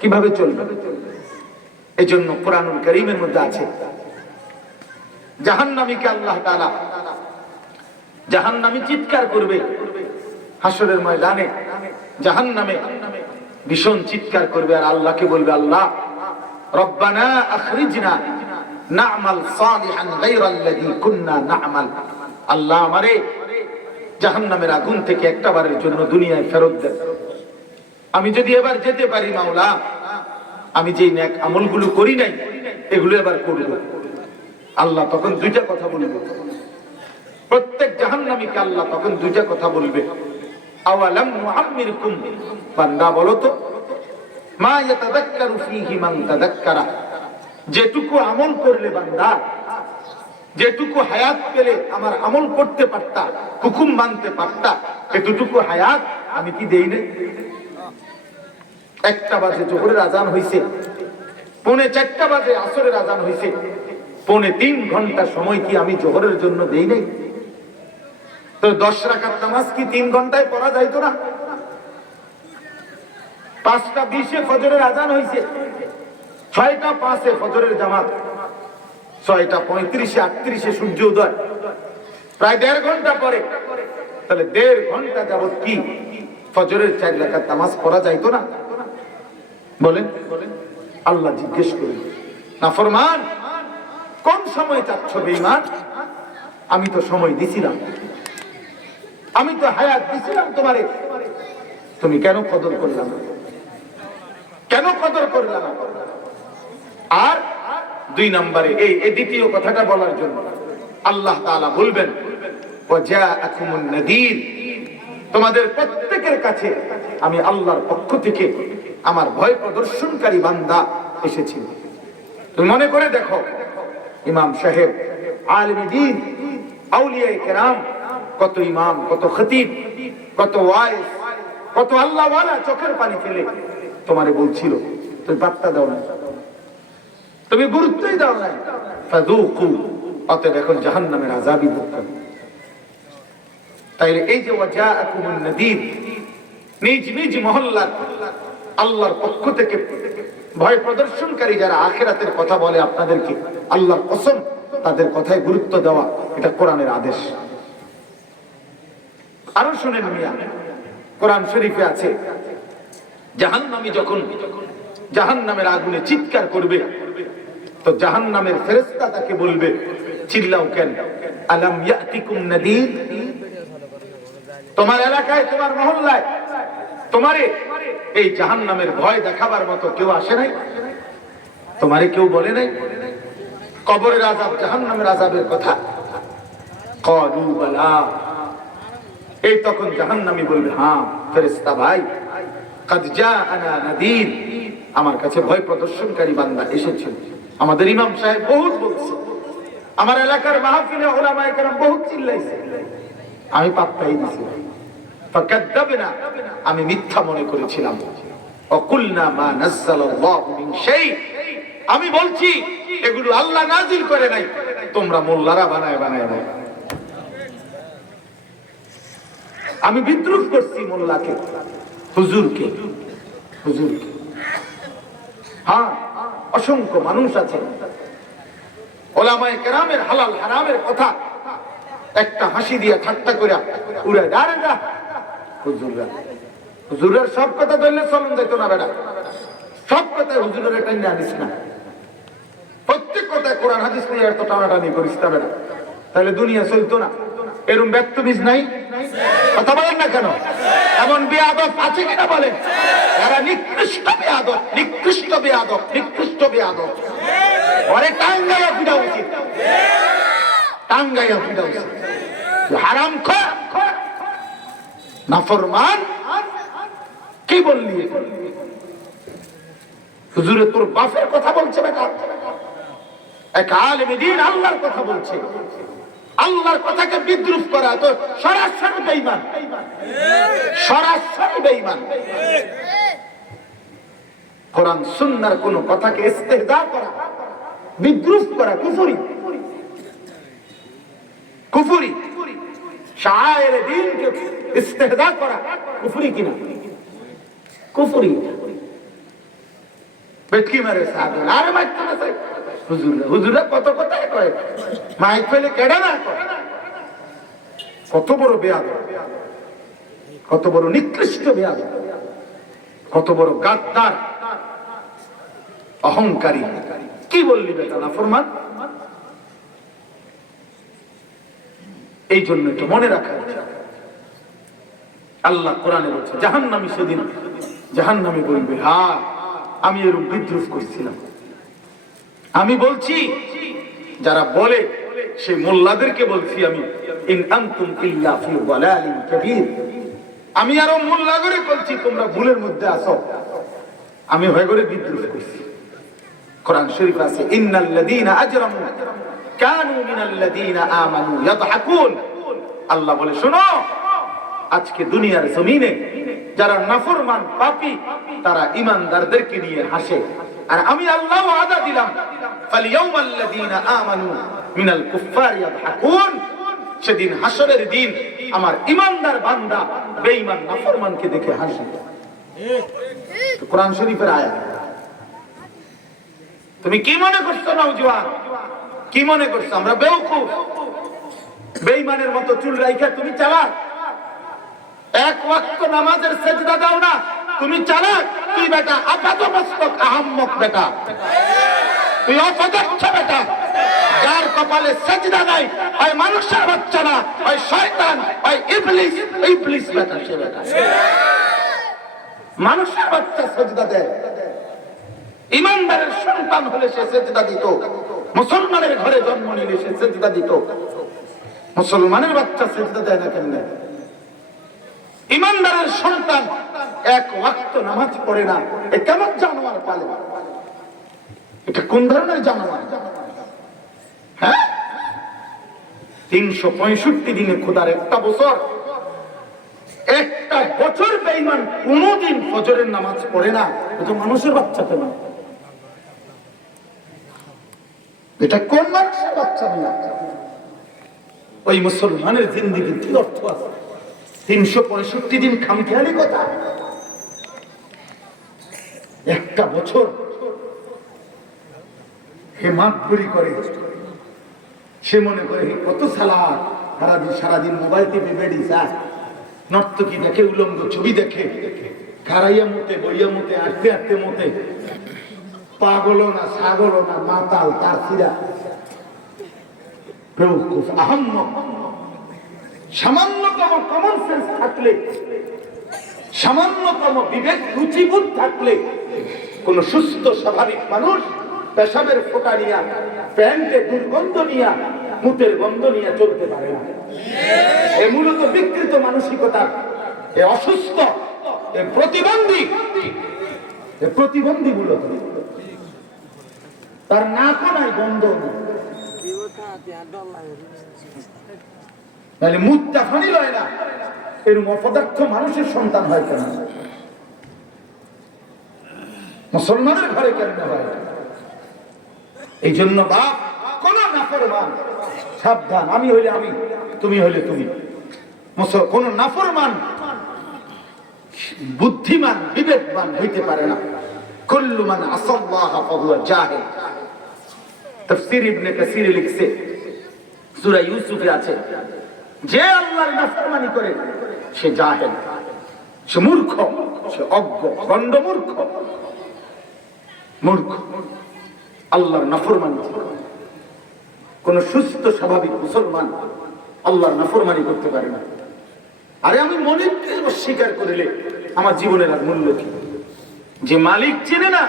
কিভাবে চলবেন? এই জন্য কোরআনুল কারীমের মধ্যে আছে জাহান্নামীকে আল্লাহ তাআলা, জাহান্নামী চিৎকার করবে হাসরের ময়দানে, জাহান্নামে ভীষণ চিৎকার করবে আর আল্লাহকে বলবে, আল্লাহ রব্বানা আখরিজনা না'মাল সালিহান গায়রাল্লাযী কুননা না'মাল, আল্লাহ আমারে জাহান্নামের আগুন থেকে একটাবারের জন্য দুনিয়ায় ফেরত দেন। আমি যদি এবার যেতে পারি মাওলা, আমি যেই নেক আমলগুলো করি নাই এগুলো এবার করব। আল্লাহ তখন 2টা কথা বলবে, প্রত্যেক জাহান্নামীকে আল্লাহ তখন 2টা কথা বলবে। আওয়ালাম নুআম্মিরকুম, বান্দা বলো তো, মা ইয়াতাযাক্কারু ফীহি মান তাযাক্কারা, যেটুকু আমল করলে বান্দা, যেটুকু হায়াত পেলে আমার আমল করতে পারতা, হুকুম মানতে পারতা, এতটুকু হায়াত আমি কি দেই নাই? 1টা বাজে জোহরের আজান হইছে, 3:45 বাজে আসরের আজান হইছে, 3.5 ঘন্টা সময় কি আমি জোহরের জন্য দেই নাই? তো 10 রাকাত নামাজ কি 3 ঘন্টায় পড়া যাইতো না? 5:20 ফজরের আজান হইছে, 6:05 ফজরের জামাত, 6:35 38 সূর্য উদয়, প্রায় 1.5 ঘন্টা পরে। তাহলে 1.5 ঘন্টা যাবত কি ফজরের 4 রাকাত নামাজ পড়া যাইতো না? বলেন। আল্লাহ জিজ্ঞেস করেন, নাফরমান কোন সময় চাচ্ছ বেঈমান? আমি তো সময় দিছিলাম, আমি তো হায়াত দিছিলাম তোমারে, তুমি কেন কদর করলাম? কেন কদর করলাম? আর 2 নম্বরে এই দ্বিতীয় কথাটা বলার জন্য আল্লাহ তাআলা বলবেন, ওয়াজাআকুমুন নাযীর, তোমাদের প্রত্যেকের কাছে আমি আল্লাহর পক্ষ থেকে আমার ভয় প্রদর্শনকারী বান্দা এসেছি। তুমি মনে করে দেখো, ইমাম সাহেব, আলেমে দ্বীন, আউলিয়ায়ে কেরাম, কত ইমাম, কত খতিব, কত ওয়াইজ, কত আল্লাহওয়ালা চোখের পানি ফেলে তোমারে বলছিল, তুমি পাত্তা দাও না, তুমি গুরুত্বই দাও না। ফাযুকু, অতএব এখন জাহান্নামের আযাবই ভোগ করো। তাইলে এই যে ওয়াজাআকুমুন নাযীর, নিজ নিজ মহল্লার আল্লাহর পক্ষ থেকে ভয় প্রদর্শনকারী যারা আখিরাতের কথা বলে আপনাদেরকে, আল্লাহর কসম তাদের কথায় গুরুত্ব দেওয়া এটা কোরআনের আদেশ। আরো শুনেন মিয়া, কোরআন শরীফে আছে জাহান্নামী যখন জাহান্নামের আগুনে চিৎকার করবে তো জাহান্নামের ফেরেশতা তাকে বলবে, চিল্লাও কেন? আলাম ইয়াতিকুম নাদির, তোমার এলাকায় তোমার মহল্লায় তোমারে এই জাহান্নামের ভয় দেখাবার মতো কেউ আসে নাই? তোমারে কেউ বলে নাই কবরের আযাব জাহান্নামের আযাবের কথা? ক্বালু বালা, এই তখন জাহান্নামী বলবে, হ্যাঁ ফেরেশতা ভাই, কাদ জাআনা নাদির, আমার কাছে ভয় প্রদর্শনকারী বান্দা এসেছে। আমাদের ইমাম সাহেব বহুত বলছে, আমার এলাকার মাহফিলে উলামায়ে কেরাম বহুত চিল্লাইছে, আমি পাত্তাই দিছি না। ফাকাদ্দাবনা, আমি মিথ্যা মনে করেছিলাম। ওয়াকুলনা মা নাযালাল্লাহু মিন শাই, আমি বলছি এগুলো আল্লাহ নাজিল করে নাই, তোমরা মোল্লারা বানায় বানায় দাও। আমি বিদ্রুপ করছি মোল্লাকে, হুজুরকে। হ্যাঁ, অসংখ্য মানুষ আছে উলামায়ে কেরামের হালাল হারামের কথা একটা হাসি দিয়ে ঠাট্টা করে উড়ে দাঁড়ে যা। হুজুরের সব কথা ধরলে চলন যেত না বেটা, সব কথায় হুজুরের টাইনে আনিস না, প্রত্যেক কথায় কোরআন হাদিস নিয়ে এত টানাটানি করিস না বেটা, তাহলে দুনিয়া চলতো না। এরকম ব্যক্তবিজ নাই? কথা বলেন না কেন? এমন বেয়াদব আছে কিনা বলেন? এরা নিকৃষ্ট বেয়াদব, নিকৃষ্ট বেয়াদব, নিকৃষ্ট বেয়াদব। ওরে টাঙ্গাইয়া পিটা উচিত, টাঙ্গাইয়া পিটা উচিত। হারামখোর, নাফরমান, কি বললি? হুজুরে তোর বাপের কথা বলছে বেটা, এক আলেমে দ্বীন আল্লাহর কথা বলছে। আল্লাহর কথাকে বিদ্রুপ করা তো সরাসরি বেঈমান, সরাসরি বেঈমান। কোরআন সুন্নাহর কোন কথাকে ইস্তেহজা করা, বিদ্রুপ করা কুফরি, কুফরি। শায়ের দ্বীনকে ইস্তেহজা করা কুফরি কিনা? কুফরি। বেটকি মারে সাহেব, আরে মাইক না হুজুরা কত কথা কয়, মাইক ফেলে কেডা না কয়। কত বড় বেয়াদব, কত বড় নিকৃষ্ট বেয়াদব, কত বড় গাদ্দার, অহংকারী। কি বললি বেটা নাফরমান? এই জন্য তো মনে রাখা আল্লাহ কোরআনে বলছে জাহান্নামী সেদিন জাহান্নামী বলবে, হ্যাঁ আমি এর বিদ্রুপ করছিলাম। আমি বলছি যারা বলে সেই মোল্লাদেরকে বলছি আমি, ইন আনতুম ইল্লা ফি যালালিন কাবীর, আমি আরো মোল্লা করে বলছি তোমরা ভুলের মধ্যে আছো। আমি ভয় করে বিদ্রুপ করছি। কোরআন শরীফ আছে ইন্নাল্লাযীনা আজরামু কানু মিনাল্লাযীনা আমানু ইয়াদহাকুন। আল্লাহ বলে শোনো, আজকে দুনিয়ার জমিনে যারা নাফরমান পাপী তারা ঈমানদারদেরকে নিয়ে হাসে, আর আমি আল্লাহ ওয়াদা দিলাম ফালইয়াউমাল্লাযীনা আমানু মিনাল কুফফারি ইয়াদহাকুন, সেদিন হাসরের দিন আমার ঈমানদার বান্দা বেঈমান নাফরমানকে দেখে হাসবে। কোরআন শরীফের আয়াত। তুমি কি মনে করছো নওজোয়ান? কি মনে করছো আমরা বেওকুফ? বেঈমানের মতো চুল রাইখা তুমি চালাক? এক ওয়াক্ত নামাজের সেজদা দাও না, তুমি চালাক? তুই বেটা আপাতমস্তক আহাম্মক বেটা, তুই অপদস্থ বেটা, যার কপালে সেজদা নাই ওই মানুষের বাচ্চা না, ওই শয়তান, ওই ইবলিস, ইবলিস বেটা, সে বেটা মানুষের বাচ্চা সেজদা দেয়। ঈমানদারের সন্তান হলে সে সেজদা দিত, মুসলমানের ঘরে জন্ম নিলে সে সেজদা দিত। মুসলমানের বাচ্চা সেজদা দেয় না কেন? ঈমানদারের সন্তান এক ওয়াক্ত নামাজ পড়ে না, এ কেমন জানোয়ার পালে? এটা কোন ধরনের জানোয়ার? হ্যাঁ, 365 দিনে খোদার একটা বছর, একটা বছর বেঈমান কোনদিন ফজরের নামাজ পড়ে না, এটা মানুষের বাচ্চা কেন? এটা কোন মানুষের বাচ্চা না? ওই মুসলমানের জিন্দেগির কি অর্থ আছে? 365 দিন খামখেয়ালি কথা। একটা বছর হে মাতবরি করে, সে মনে করে হে কত সালাদ, সারাদিন মোবাইল টিপে বেড়ি যায়, নর্তকী দেখে, উলঙ্গ ছবি দেখে, খারাইয়া মতে, বইয়া মতে, আটতে আটতে মতে, পাগলো না ছাগলো না মাতাল তার সিরা বেউকুফ আহম্মক। সামান্যতম কমন সেন্স থাকলে, সামান্যতম বিবেক রুচিবোধ থাকলে কোন সুস্থ স্বাভাবিক মানুষ পেশাবের ফোঁটা নিয়া, প্যান্টে দুর্গন্ধ নিয়া, মুতের গন্ধ নিয়ে চলতে পারে না। এ মূলত বিকৃত মানসিকতা, এ অসুস্থ, এ প্রতিবন্ধী মূলত। তার নাকও নাই, গন্ধ তাহলে মুখটা ফানি লয় না, এরকম অপদার্থ মানুষের সন্তান হয় কেন? মুসলমানের ঘরে কেন হয়? এই জন্য বাপ কোন নাফরমান, সাবধান, আমি হইলে আমি, তুমি হইলে তুমি। কোন নাফরমান বুদ্ধিমান বিবেকবান হইতে পারে না। কুল্লু মান আসাল্লাহ ফাহুয়া জাহিল। তাফসীর ইবনে কাসীর লিখছে, সূরা ইউসুফে আছে, যে আল্লাহর নাফরমানি করে সে জাহেল, সে মূর্খ, সে অজ্ঞ, গণ্ডমূর্খ, মূর্খ। আল্লাহর নাফরমানি, কোন সুস্থ স্বাভাবিক মুসলমান আল্লাহর নাফরমানি করতে পারে না। আরে আমি মনিবকে অস্বীকার করিলে আমার জীবনের আর মূল্য কি? যে মালিক চিনে না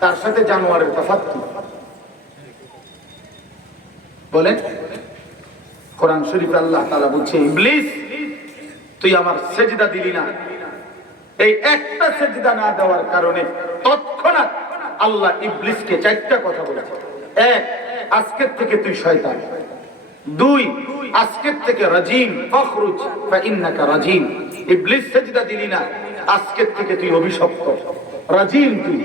তার সাথে জানোয়ারের তফাৎ কি? বলেন। কোরআন শরীফে আল্লাহ তাআলা বলছে, ইবলিস তুই আমার সেজদা দিলি না, এই একটা সেজদা না দেওয়ার কারণে তৎক্ষণাৎ আল্লাহ ইবলিসকে চারটা কথা বলেছে। এক, আজকের থেকে তুই শয়তান। দুই, আজকের থেকে রাজিম, ফখরুজ ফাইন্নাকা রাজিম। ইবলিস সেজদা দিলি না, আজকের থেকে তুই অভিশপ্ত, রাজিম তুই।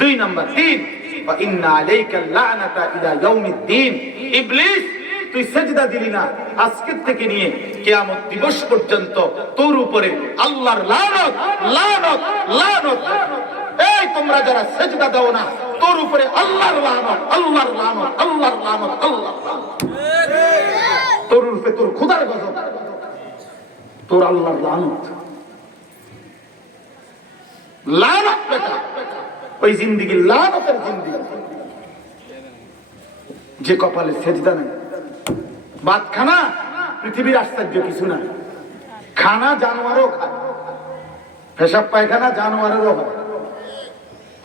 দুই নাম্বার। তিন, ফাইন্না আলাইকা লা'নাতা ইলা ইয়াউমিদ্দিন। ইবলিস তুই সেজদা দিলি না, আজকের থেকে নিয়ে কিয়ামত দিবস পর্যন্ত তোর উপরে আল্লাহর লানত, লানত, লানত। এই তোমরা যারা সেজদা দাও না, তোর উপরে আল্লাহর লানত, আল্লাহর লানত, আল্লাহর লানত, আল্লাহর লানত। তোর উপরে তোর খোদার গজব, তোর আল্লাহর লানত, লানত। বেটা ওই জিন্দেগি লানতের জিন্দেগি, যে কপালে সেজদা নেই। ভাত খানা পৃথিবীর আশ্চর্য কিছু না, খানা জানোয়ারও খায়, পেশাব পায়খানা জানোয়ারেরও হয়,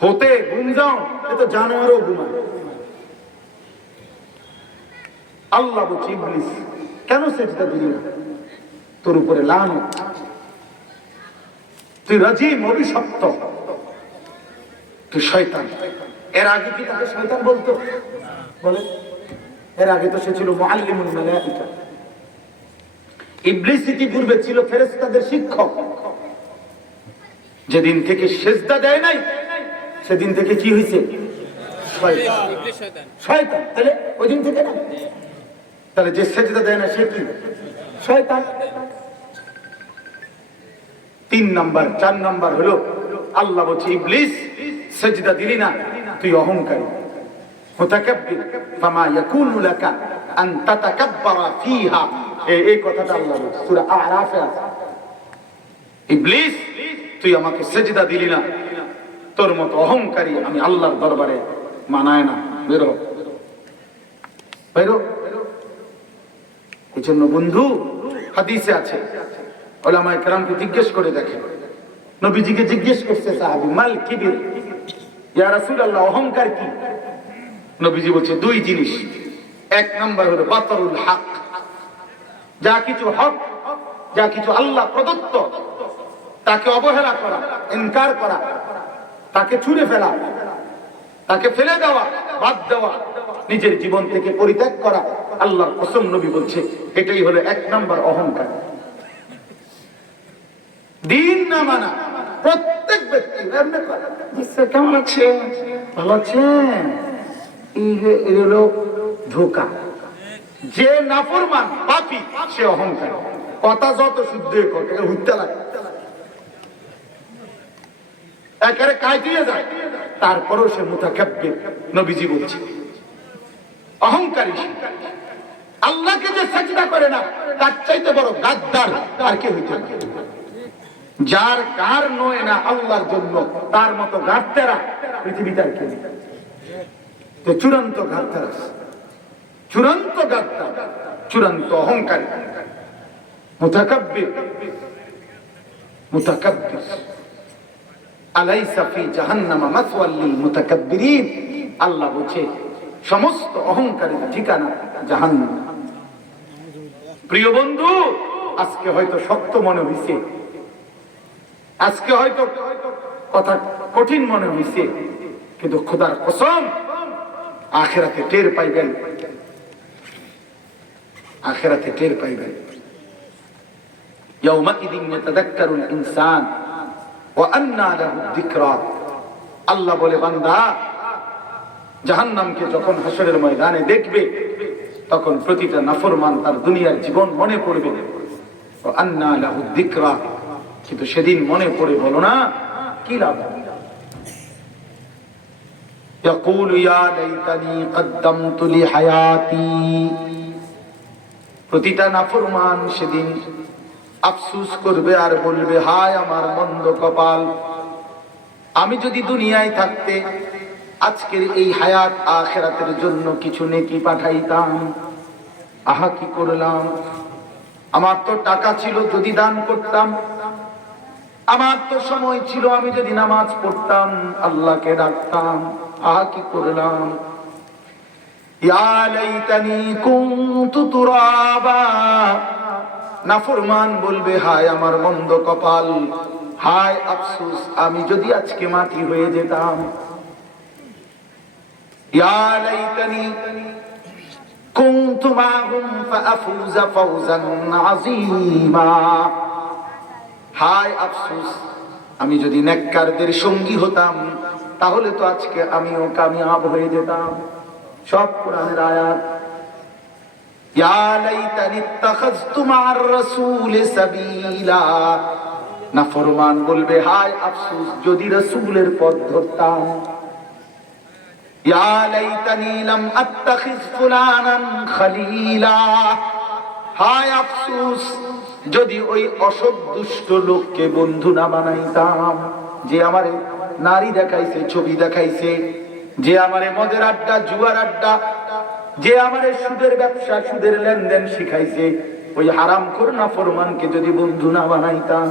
হতে ঘুম যাও এ তো জানোয়ারও ঘুমায়। আল্লাহ বলছে, ইবলিস কেন সেজদা দিলি না? তোর উপরে লানত, তুই রাজিম, অভিশপ্ত, তুই শয়তান। এর আগে কি তাকে শয়তান বলতো? বলে, এর আগে তো সে ছিল মুআল্লিমুল মালায়েকা। ইবলিস ইতিপূর্বে ছিল ফেরেশতাদের শিক্ষক। যেদিন থেকে সেজদা দেয় নাই সেদিন থেকে কি হয়েছে? শয়তান। শয়তান। তাহলে ওই দিন থেকে না, তাহলে যে সেজদা দেয় না সে কি? শয়তান। তিন নাম্বার। চার নাম্বার হলো আল্লাহ বলছে, ইবলিস সেজদা দিলি না, তুই অহংকারী, মুতাকাব্বির, ফামা ইয়াকুনু লাকা আন তাতাকাব্বারা ফিহা। এই কথাটা আল্লাহ বলছে সূরা আরাফে আছে। ইবলিস তুই আমাকে সেজদা দিলি না, তোর মত অহংকারী আমি আল্লাহর দরবারে মানায় না, বেরো, বেরো। এই জন্য বন্ধু, হাদিসে আছে, উলামায়ে কেরামকে জিজ্ঞেস করে দেখে, নবীজিকে জিজ্ঞেস করছে সাহাবী, মাল কিবির, ইয়া রাসূলুল্লাহ অহংকার কি? নবীজি বলছে দুই জিনিস। এক নাম্বার হলো বাতরুল হক, যা কিছু হক, যা কিছু আল্লাহ প্রদত্ত তাকে অবহেলা করা, ইনকার করা, তাকে ছুঁড়ে ফেলা, তাকে ফেলে দেওয়া, বাদ দেওয়া, নিজের জীবন থেকে পরিত্যাগ করা। আল্লাহর কসম নবী বলছে এটাই হলো এক নাম্বার অহংকার। দিন না মানা প্রত্যেক ব্যক্তি কেমন আছে, ভালো আছেন, এই হলো ধোঁকা। যে নাফরমান পাপী সে অহংকার, কথা যত শুদ্ধ হইতে লাগে। একেবারে কাটিয়ে যায়, তারপরেও সে মুতাকাব্বির। নবীজি বলছে অহংকারী সে। আল্লাহকে যে সাজদা করে না তার চাইতে বড় গাদ্দার আর কে হইতে পারে? যার গার নয় না আল্লাহর জন্য, তার মতো গাদ্দারা পৃথিবীতে আর কে নেই। তো চূড়ান্ত গাদ্দার, চূড়ান্ত গাদ্দার, চূড়ান্ত অহংকারী, মুতাকাব্বির। মুতাকাব্বির আলাইসা ফি জাহান্নামা মাসওয়াল লিল মুতাকাব্বিরিন। আল্লাহ বলছে সমস্ত অহংকারীর ঠিকানা জাহান্নাম। প্রিয় বন্ধু, আজকে হয়তো শক্ত মনে হইছে, আজকে হয়তো কথা কঠিন মনে হইছে, কিন্তু খোদার কসম আখিরাতে টের পাইবেন, আখিরাতে টের পাইবেন। ইয়াউমাইযিন ইয়াতাযাক্কারুল ইনসান ওয়া আন্না লাহু যিকরা। আল্লাহ বলে বান্দা জাহান্নামকে যখন হাসরের ময়দানে দেখবে, তখন প্রতিটা নাফরমান তার দুনিয়ার জীবন মনে পড়বে। ওয়া আন্না লাহু যিকরা, কিন্তু সেদিন মনে পড়ে বলো না কি লাভ? ইয়াকুলু ইয়া লাইতানি কদ্দামতু লিহায়াতি। প্রতিটা নাফরমান সেদিন আফসোস করবে আর বলবে হায় আমার মন্দ কপাল, আমি যদি দুনিয়ায় থাকতে আজকের এই হায়াত আখিরাতের জন্য কিছু নেকি পাঠাইতাম। আহা কি করলাম, আমার তো টাকা ছিল যদি দান করতাম, আমার তো সময় ছিল আমি যদি নামাজ পড়তাম, আল্লাহকে ডাকতাম। আহা কি করলাম। ইয়া লাইতানি কুনতু তুরাবা। নাফরমান বলবে হায় আমার মন্দ কপাল, হায় আফসোস আমি যদি আজকে মাটি হয়ে যেতাম। ইয়া লাইতানি কুনতু মাহুম ফাআফুযা ফাওজান আযীমা। হায় আফসোস আমি যদি নেককারদের সঙ্গী হতাম, তাহলে তো আজকে আমিও কামিয়াব হয়ে যেতাম। সব কোরআনের আয়াত। ইয়া লাইতানি ইত্তাখাযতু মা'আর রাসূলি সাবিলা। নাফরমান বলবে হায় আফসোস যদি রাসূলের পথ ধরতাম। ইয়া লাইতানি লাম আত্তাখিয ফুলানান খলিলা। হায় আফসোস যদি ওই অসৎ দুষ্ট লোককে বন্ধু না বানাইতাম, যে আমারে নারী দেখাইছে, ছবি দেখাইছে, যে আমারে মদের আড্ডা, জুয়ার আড্ডা, যে আমারে সুদের ব্যবসা, সুদের লেনদেন শিখাইছে, ওই হারামখোর নাফরমানকে যদি বন্ধু না বানাইতাম।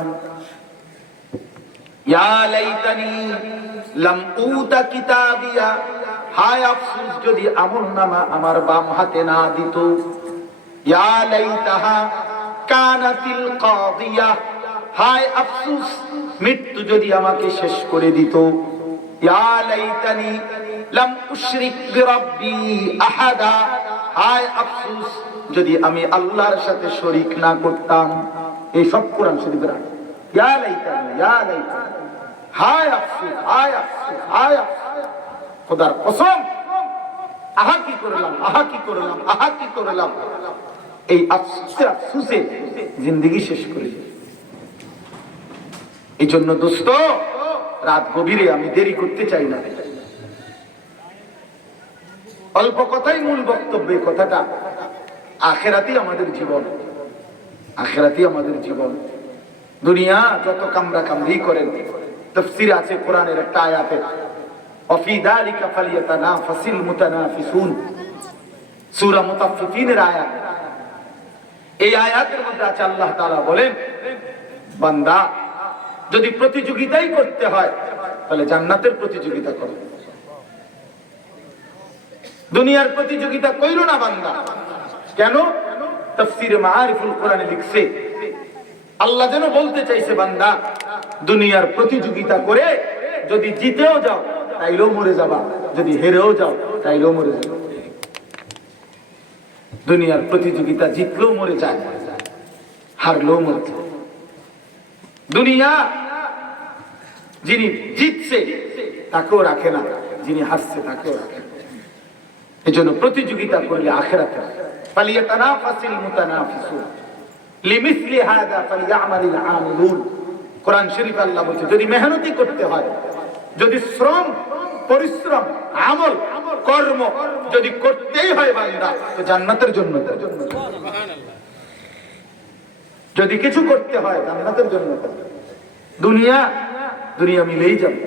ইয়া লাইতানি লাম উতা কিতাবিয়া। হায় আফসোস যদি আমলনামা আমার বাম হাতে না দিত। ইয়া লাইতাহা কানাতিল কাদিয়া। হায় আফসোস মৃত্যু যদি আমাকে শেষ করে দিত। ইয়া লাইতানি লাম উশরিক বিরাব্বি আহাদা। হায় আফসোস যদি আমি আল্লাহর সাথে শরীক না করতাম। এই সব কোরআন শরীফের আয়াত। ইয়া লাইতানি, ইয়া লাইতানি, হায় আফসোস, হায় আফসোস, হায় আফসোস। খোদার কসম আহা কি করলাম, আহা কি করলাম, আহা কি করলাম। এই আফসোসে আফসোসে জিন্দেগি শেষ করে। এই জন্য দোস্ত, রাত গভীরে আমি দেরি করতে চাই না, অল্প কথাই মূল বক্তব্য। কথাটা আখিরাতই আমাদের জীবন, আখিরাতই আমাদের জীবন। দুনিয়া যত কামরা কামরি করেন, তাফসীরে আছে কোরআনের একটা আয়াতে, ওয়াফি যালিকা ফালিয়াতানাফাসিল মুতানাফিসুন। সূরা মুতাফফিফিনের আয়াত। এই আয়াতের মধ্যে আছে আল্লাহ তাআলা বলেন, বান্দা যদি প্রতিযোগিতাই করতে হয় তাহলে জান্নাতের প্রতিযোগিতা করো, দুনিয়ার প্রতিযোগিতা কইরো না বান্দা। কেন? তাফসীরে মাআরিফুল কোরআনে লিখছে, আল্লাহ যেন বলতে চাইছে বান্দা দুনিয়ার প্রতিযোগিতা করে যদি জিতেও যাও তাইলেও মরে যাবা, যদি হেরেও যাও তাইলেও মরে যাবে। দুনিয়ার প্রতিযোগিতা জিতলেও মরে যায়, হারলেও মরে যায়। দুনিয়া যিনি জিতছে তাকেও রাখে না, যিনি হারছে তাকেও রাখে না। এজন্য প্রতিযোগিতা করলে আখিরাতে ফালিয়াতানাফাসিল মুতানাফিসুন লিমিসলি হাযা ফালইআমালিল আমিলুন। কোরআন শরীফ আল্লাহ বলছে যদি মেহনতি করতে হয় যদি শ্রম, পরিশ্রম, আমল, কর্ম যদি করতেই হয় বান্দা, তো জান্নাতের জন্য, যদি কিছু করতে হয় জান্নাতের জন্য। দুনিয়া দুনিয়া মিলেই যাবে।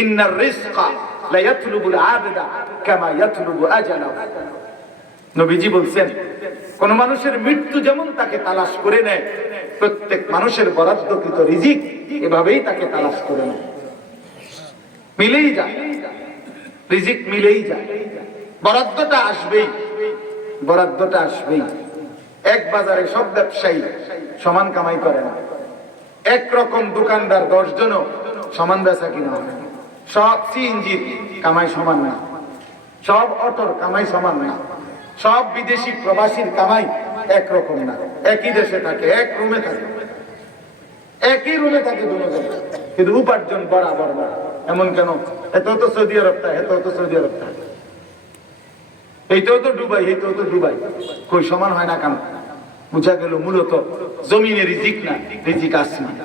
ইন্নার রিজকা লা ইয়াতলুবুল আবদা কামা ইয়াতলুবু আজালাহু। নবীজি বলছেন, কোন মানুষের মৃত্যু যেমন তাকে তালাশ করে নেয়, প্রত্যেক মানুষের বরাদ্দকৃত রিজিক এভাবেই তাকে তালাশ করে নেয়। মিলেই যায়, রিজিক মিলেই যায়, বরাদ্দটা আসবেই, বরাদ্দটা আসবেই। এক বাজারে সব ব্যবসায়ী সমান কামাই করে না, একরকম দোকানদার 10 জনও সমান বেচা কিনা হয় না। সব সিএনজির কামাই সমান না, সব অটোর কামাই সমান না, সব বিদেশি প্রবাসীর কামাই একরকম না। একই দেশে থাকে, এক রুমে থাকে, একই রুমে থাকে দুজন, কিন্তু উপার্জন বরাবর না। এমন কেন? এত তো সৌদি আরব থাকে, এত তো সৌদি আরব থাকে, এইটাও তো দুবাই, এইটাও তো দুবাই, কই সমান হয় না কেন? বুঝা গেল মূলত জমিনের রিজিক না, রিজিক আসমান।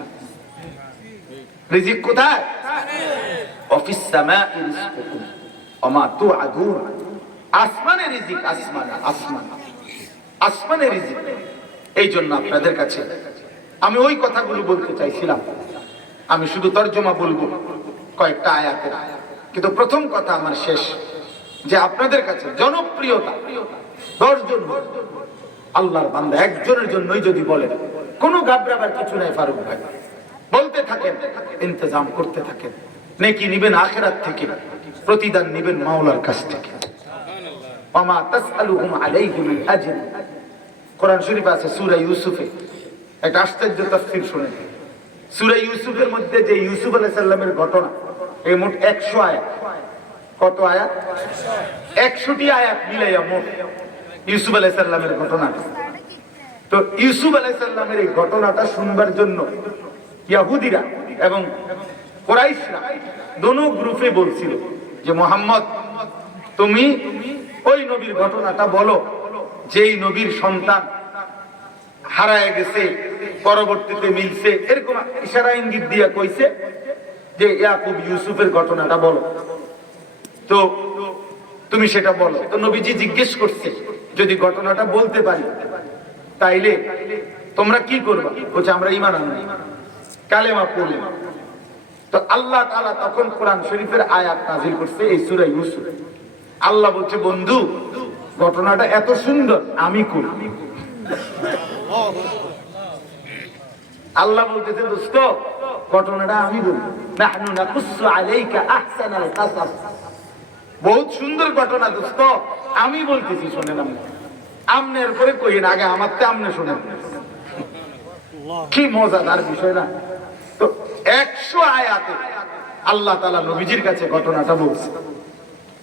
রিজিক কোথায়? অফিস সামাই রিজকুকুম ওয়া মা তুআদুন। আসমানে রিজিক, আসমানে, আসমান, আসমানে রিজিক। এই জন্য আপনাদের কাছে আমি ওই কথাগুলো বলতে চাইছিলাম। আমি শুধু তরজমা বলবো কয়েকটা আয়াতের, কিন্তু প্রথম কথা আমার শেষ, যে আপনাদের কাছে জনপ্রিয়তা 10 জন আল্লাহর বান্দা একজনের জন্যই যদি বলেন, কোনো ঘাবড়াবার কিছু নাই ফারুক ভাই, বলতে থাকেন, ইন্তজাম করতে থাকেন, নেকি নিবেন আখিরাত থেকে, প্রতিদান নিবেন মাওলার কাছ থেকে। ওয়ামা তাসআলুহুম আলাইহি মিন আজর। কোরআন শরীফ আছে সূরা ইউসুফে, একটা আশ্চর্য তাফসীর শুনেন। সূরা ইউসুফের মধ্যে যে ইউসুফ আলাইহিস সালামের ঘটনা, এই মোট 100 আয়াত। কত আয়াত? 100টি আয়াত মিলাইয়া মোট ইউসুফ আলাইহিস সালামের ঘটনা। তো ইউসুফ আলাইহিস সালামের এই ঘটনাটা শুনবার জন্য ইহুদিরা এবং কুরাইশরা দোনো গ্রুপে বলছিল যে মুহাম্মদ, তুমি ওই নবীর ঘটনাটা বলো যেই নবীর সন্তান হারায় গেছে, পরবর্তীতে মিলছে, এরকম ইশারা ইঙ্গিত দিয়া কইছে যে ইয়াকুব ইউসুফের ঘটনাটা বলো। তো তুমি সেটা বলো। তো নবীজি জিজ্ঞেস করছে, যদি ঘটনাটা বলতে পারি তাইলে তোমরা কি করবা? বলছে আমরা ঈমান আনবো, কালেমা পড়ব। তো আল্লাহ তাআলা তখন কোরআন শরীফের আয়াত নাযিল করছে এই সূরা ইউসুফ। আল্লাহ বলছে, বন্ধু ঘটনাটা এত সুন্দর, আমি করব। আল্লাহ বলতেছে, দোস্ত ঘটনাটা আমি বলবো, নাহনু নাকুসু আলাইকা আহসানাল কাসাস। বহুত সুন্দর ঘটনা দোস্ত, আমি বলতেছি, শুনেন। আমনের পরে কইেন, আগে আমার তে আমনে শুনেন। কি মজাদার বিষয় না? তো 100 আয়াতে আল্লাহ তাআলা নবীজির কাছে ঘটনাটা বলছে।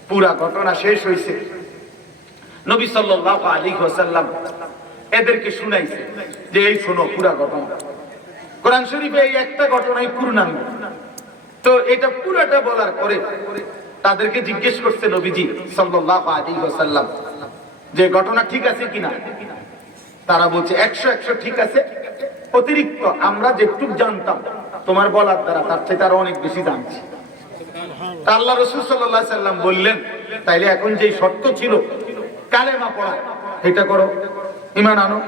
পুরা ঘটনা শেষ হইছে, নবী সাল্লাল্লাহু আলাইহি ওয়াসাল্লাম এদেরকে শুনাইছে যে এই শোনো পুরা ঘটনা। কোরআন শরীফে এই একটা ঘটনাই পূর্ণাঙ্গ। তো এটা পুরাটা বলার পরে তাদেরকে জিজ্ঞেস করছে নবীজি সাল্লাল্লাহু আলাইহি ওয়াসাল্লাম যে ঘটনা ঠিক আছে কিনা। তারা বলছে 100 ঠিক আছে, অতিরিক্ত আমরা যেটুক জানতাম তোমার বলার দ্বারা তার চেয়ে তারা অনেক বেশি জানছি। আল্লাহ রাসূল সাল্লাল্লাহু আলাইহি ওয়াসাল্লাম বললেন, তাইলে এখন যেই শর্ত ছিল কালেমা পড়া, এটা করো, ঈমান আনো।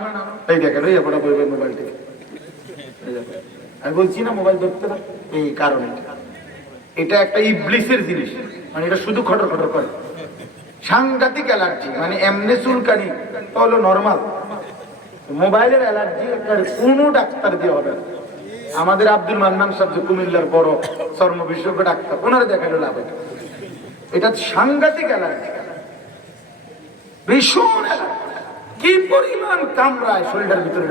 এই দেখেন এই আপনারা বলবেন মোবাইল থেকে, আমি বলছি না মোবাইল ধরতে না, এই কারণে। এটা একটা ইবলিসের জিনিস, মানে এটা শুধু খটর খটর করে, সাংঘাতিক অ্যালার্জি। মানে এমনি চুলকানি হলো নরমাল, মোবাইলের অ্যালার্জি কোনো ডাক্তার দিয়ে হবে না। আমাদের আব্দুল মান্নান সাহেব যে কুমিল্লার বড় চর্ম বিশেষজ্ঞ ডাক্তার, ওনারা দেখালো লাভ। এটা সাংঘাতিক অ্যালার্জি, ভীষণ অ্যালার্জি। কি পরিমাণ কামড়ায় শরীরের ভিতরে,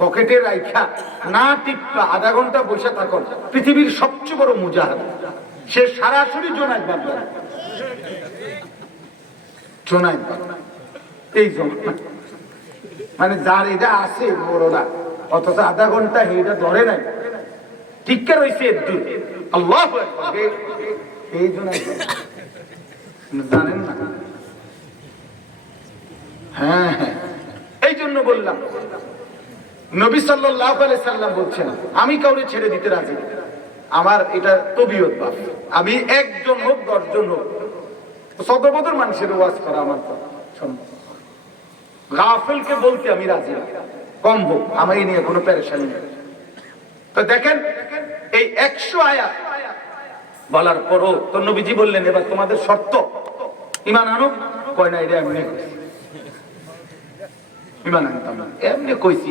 পকেটে রাইখা না টিপা আধা ঘন্টা বসে থাকো। পৃথিবীর সবচেয়ে বড় মুজাহিদ, সে সরাসরি জোনায়েদ বাগদাদি, জোনায়েদ বাগদাদি এই মানে যার এটা আছে বড়রা, অথচ আধা ঘন্টা এটা ধরে নাই, ঠিক রয়েছে দূর। আল্লাহু আকবার, এই জোনায়েদ জানেন না? হ্যাঁ হ্যাঁ, এই জন্য বললাম নবী সাল্লাল্লাহু আলাইহি সাল্লাম বলছেন, আমি কাউরে ছেড়ে দিতে রাজি। আমার এটা তবিয়ত বাপ, আমি একজন হোক 10 জন হোক 14 বছর মানুষের ওয়াজ করা আমার সম্ভব। গাফেলকে বলতে আমি রাজি না, কম হোক, আমায় নিয়ে কোনো পেরেশানি নেই। তো দেখেন এই 100 আয়াত বলার পরও তো নবীজি বললেন এবার তোমাদের শর্ত ঈমান আনো। কয় না, এটা এমনি ঈমান আনতাম না, এমনি কইছি।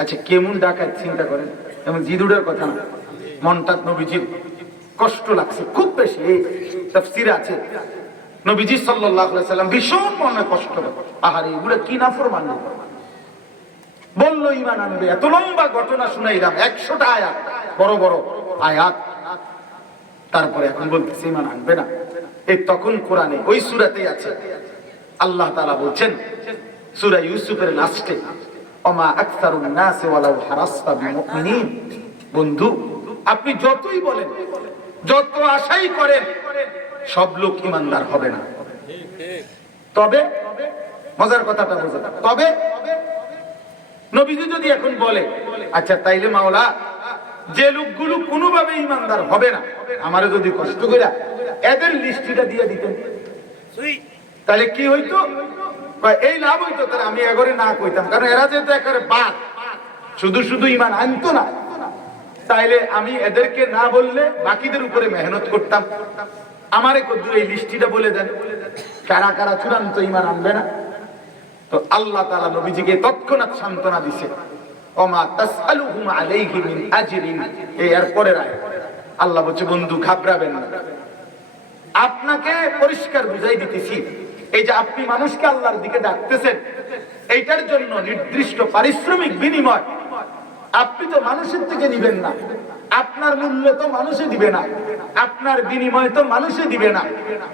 আচ্ছা কেমন ডাকাত চিন্তা করেন, এমন জিদুরের কথা না, মনটা নবীজির কষ্ট লাগছে খুব বেশি। এই তাফসীরে আছে নবীজি সাল্লাল্লাহু আলাইহি সাল্লাম ভীষণ মনে কষ্ট, আহারে এগুলো কি নাফরমানি। বললো ঈমান আনবে, এত লম্বা ঘটনা শুনাইলাম, 100টা আয়াত, বড় বড় আয়াত, তারপরে এখন বলতেছে ঈমান আনবে না। এই তখন কোরআনে ওই সূরাতেই আছে, আল্লাহ তাআলা বলছেন সূরা ইউসুফের লাস্টে, ওমা আকসারুন নাসি ওয়ালাউ হারাসতা বিমুমিনিন। বন্ধু আপনি যতই বলেন, যত আশাই করেন, সব লোক ঈমানদার হবে না। তবে মজার কথাটা বোঝা, তবে নবীজি যদি এখন বলে আচ্ছা তাইলে মাওলা যে লোকগুলো কোনোভাবে ঈমানদার হবে না, আমারে যদি কষ্ট করে এদের লিস্টটা দিয়ে দিতেন, তাহলে কি হইতো? এই লাভ হইতো, তাহলে আমি এগরে না কইতাম, কারণ এরা যেহেতু একেবারে বাদ, শুধু শুধু ঈমান আনতো না, তাইলে আমি এদেরকে না বললে বাকিদের উপরে মেহনত করতাম। আমারে কদ্দুর এই লিস্টটা বলে দেন, কারা কারা চূড়ান্ত ঈমান আনবে না। তো আল্লাহ তাআলা নবীজিকে তৎক্ষণাৎ সান্ত্বনা দিছে, ওমা তাসআলুহুম আলাইহি মিন আজরিন। এর পরের আয়াত আল্লাহ বলছে বন্ধু ঘাবড়াবেন না, আপনাকে পরিষ্কার বুঝাই দিতেছি, এই যে আপনি মানুষকে আল্লাহর দিকে ডাকতেছেন, এইটার জন্য নির্দিষ্ট পারিশ্রমিক বিনিময় আপনি তো মানুষের থেকে নিবেন না, আপনার মূল্য তো মানুষে দিবে না, আপনার বিনিময় তো মানুষে দিবে না।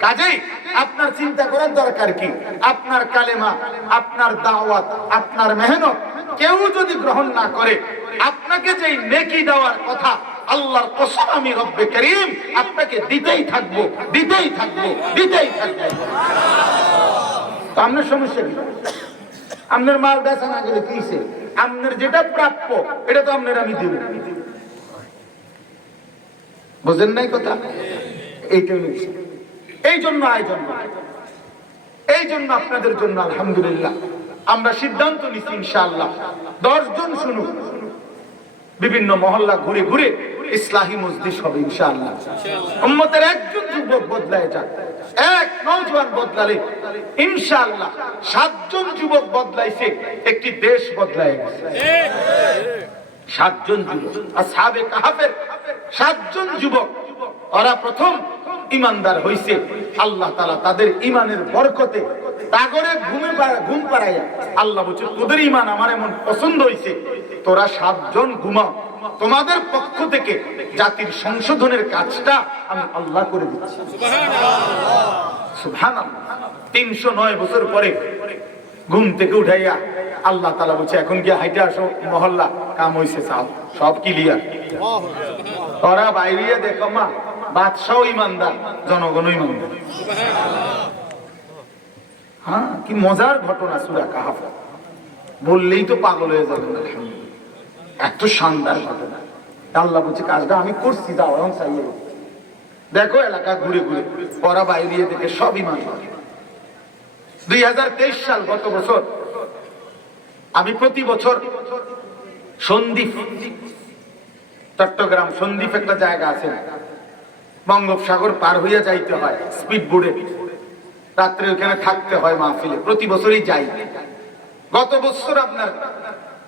কাজেই আপনার চিন্তা করার দরকার কি, আপনার কালেমা, আপনার দাওয়াত, আপনার মেহনত কেউ যদি গ্রহণ না করে, আপনাকে যেই নেকি দেওয়ার কথা, আল্লাহর কসম আমি রব্বে করিম আপনাকে দিতেই থাকবো, দিতেই থাকবো, দিতেই থাকবো। তো আপনার সমস্যা কি? আপনার মাল বেচা না গেলে কিসে? আপনার যেটা প্রাপ্য এটা তো আপনার আমি দেব। বুঝেন নাই কথা? এইটাই এই জন্য আয়োজন, এই জন্য আপনাদের জন্য আলহামদুলিল্লাহ আমরা সিদ্ধান্ত নিচ্ছি ইনশাআল্লাহ 10 জন শুনুন, বিভিন্ন মহল্লা ঘুরে ঘুরে ইসলাহি মজলিস হবে ইনশাআল্লাহ। উম্মতের একজন যুবক বদলায় যাক, এক নওজোয়ান বদলালে ইনশাআল্লাহ 7 জন যুবক বদলাইছে, একটি দেশ বদলায় গেছে। 7 জন যুবক, আসহাবে কাহাফের 7 জন যুবক, ওরা প্রথম ঈমানদার হইছে। আল্লাহ তাআলা তাদের ঈমানের বরকতে তাগরে ঘুম পাড়াইয়া আল্লাহ বলছে তোদের ঈমান আমার এমন পছন্দ হইছে, তোরা 7 জন ঘুমাও, তোমাদের পক্ষ থেকে জাতির সংশোধনের কাজটা আমি আল্লাহ করে দিচ্ছি। সুবহানাল্লাহ, সুবহানাল্লাহ। 309 বছর পরে ঘুম থেকে উঠাইয়া আল্লাহ তাআলা বলছে এখন গিয়ে হাইটে আসো মহল্লা, কাম হইছে, সব ক্লিয়ার। তোরা বাইরে দেখো মা, বাদশাহ ঈমানদার, জনগণ ঈমানদার। হ্যাঁ, কি মজার ঘটনা সূরা কাহফ, বললেই তো পাগল হয়ে যাবেন। আলহামদুলিল্লাহ, এত শানদার ঘটনা। আল্লাহ বলছে কাজটা আমি করছি, যাও এখন চাইয়ে দেখো এলাকা ঘুরে ঘুরে, ওরা বাইরে দেখে সব ঈমানদার। 2023 সাল, গত বছর আমি প্রতি বছর সন্দ্বীপ, চট্টগ্রাম সন্দ্বীপ একটা জায়গা আছে, বঙ্গোপসাগর পার হইয়া যাইতে হয় স্পিড বোর্ডে, রাত্রে ওখানে থাকতে হয় মাহফিলে, প্রতি বছরই যাই। গত বছর আপনার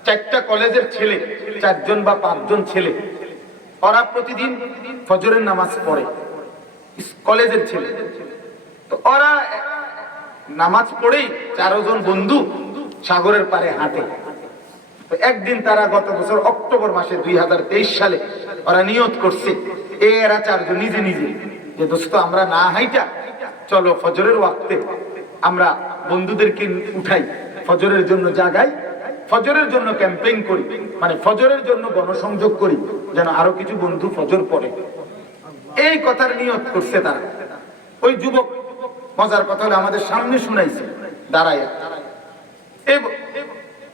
4টা কলেজের ছেলে, 4 জন বা 5 জন ছেলে, ওরা প্রতিদিন ফজরের নামাজ পড়ে, কলেজের ছেলে। তো ওরা নামাজ পড়েই 4 জন বন্ধু সাগরের পারে হাঁটে। তো একদিন তারা গত বছর অক্টোবর মাসে 2023 সালে ওরা নিয়ত করছে, এরা 4 জন নিজে নিজে, যে দোস্ত আমরা না হাইটা চলো ফজরের ওয়াক্তে আমরা বন্ধুদেরকে উঠাই, ফজরের জন্য জাগাই, ফজরের জন্য ক্যাম্পেইন করি, মানে ফজরের জন্য গণসংযোগ করি, যেন আরো কিছু বন্ধু ফজর পড়ে। এই কথার নিয়ত করছে তারা। ওই যুবক, মজার কথা হলো আমাদের সামনে শুনাইছে দাঁড়ায়।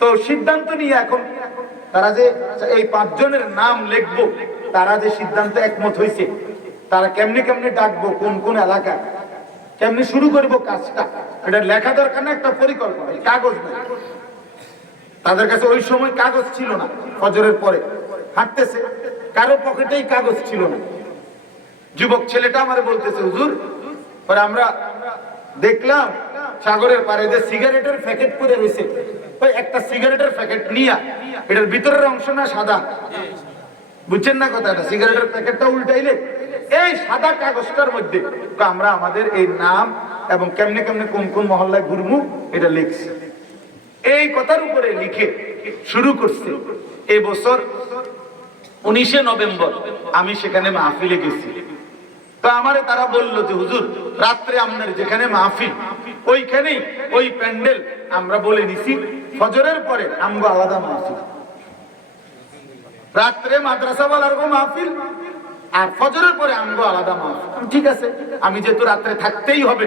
তো সিদ্ধান্ত নিয়ে এখন তারা যে এই 5 জনের নাম লিখবো, তারা যে সিদ্ধান্ত একমত হয়েছে, তারা কেমনে কেমনে ডাকবো, কোন কোন এলাকায় কেমনে শুরু করবো কাজটা, এটা লেখা দরকার না, একটা পরিকল্পনা। কাগজ নেই তাদের কাছে, ওই সময় কাগজ ছিল না। ফজরের পরে হাঁটতেছে, কারো পকেটেই কাগজ ছিল না। যুবক ছেলেটা আমারে বলতেছে, হুজুর, পরে আমরা দেখলাম সাগরের পাড়ে যে সিগারেটের প্যাকেট করে রয়েছে, ওই একটা সিগারেটের প্যাকেট নিয়া, এটার ভিতরের অংশ না সাদা, বুঝছেন না কথাটা, সিগারেটের প্যাকেটটা উল্টাইলে এই সাদা কাগজটার মধ্যে আমরা আমাদের এই নাম এবং কেমনে কেমনে কোন কোন মহল্লায় ঘুরমু এটা লিখছি। এই কথার উপরে লিখে শুরু করছে। এই বছর 19শে নভেম্বর আমি সেখানে মাহফিলে গেছি। তো আমারে তারা বললো যে হুজুর, রাত্রে আপনার যেখানে মাহফিল ওইখানেই ওই প্যান্ডেল আমরা বলে নিছি, ফজরের পরে আমগো আলাদা মাহফিল, রাত্রে মাদ্রাসাওয়ালার গো মাহফিল, আর ফজরের পরে আমগো আলাদা মাহফিল। ঠিক আছে, আমি যেহেতু রাত্রে থাকতেই হবে,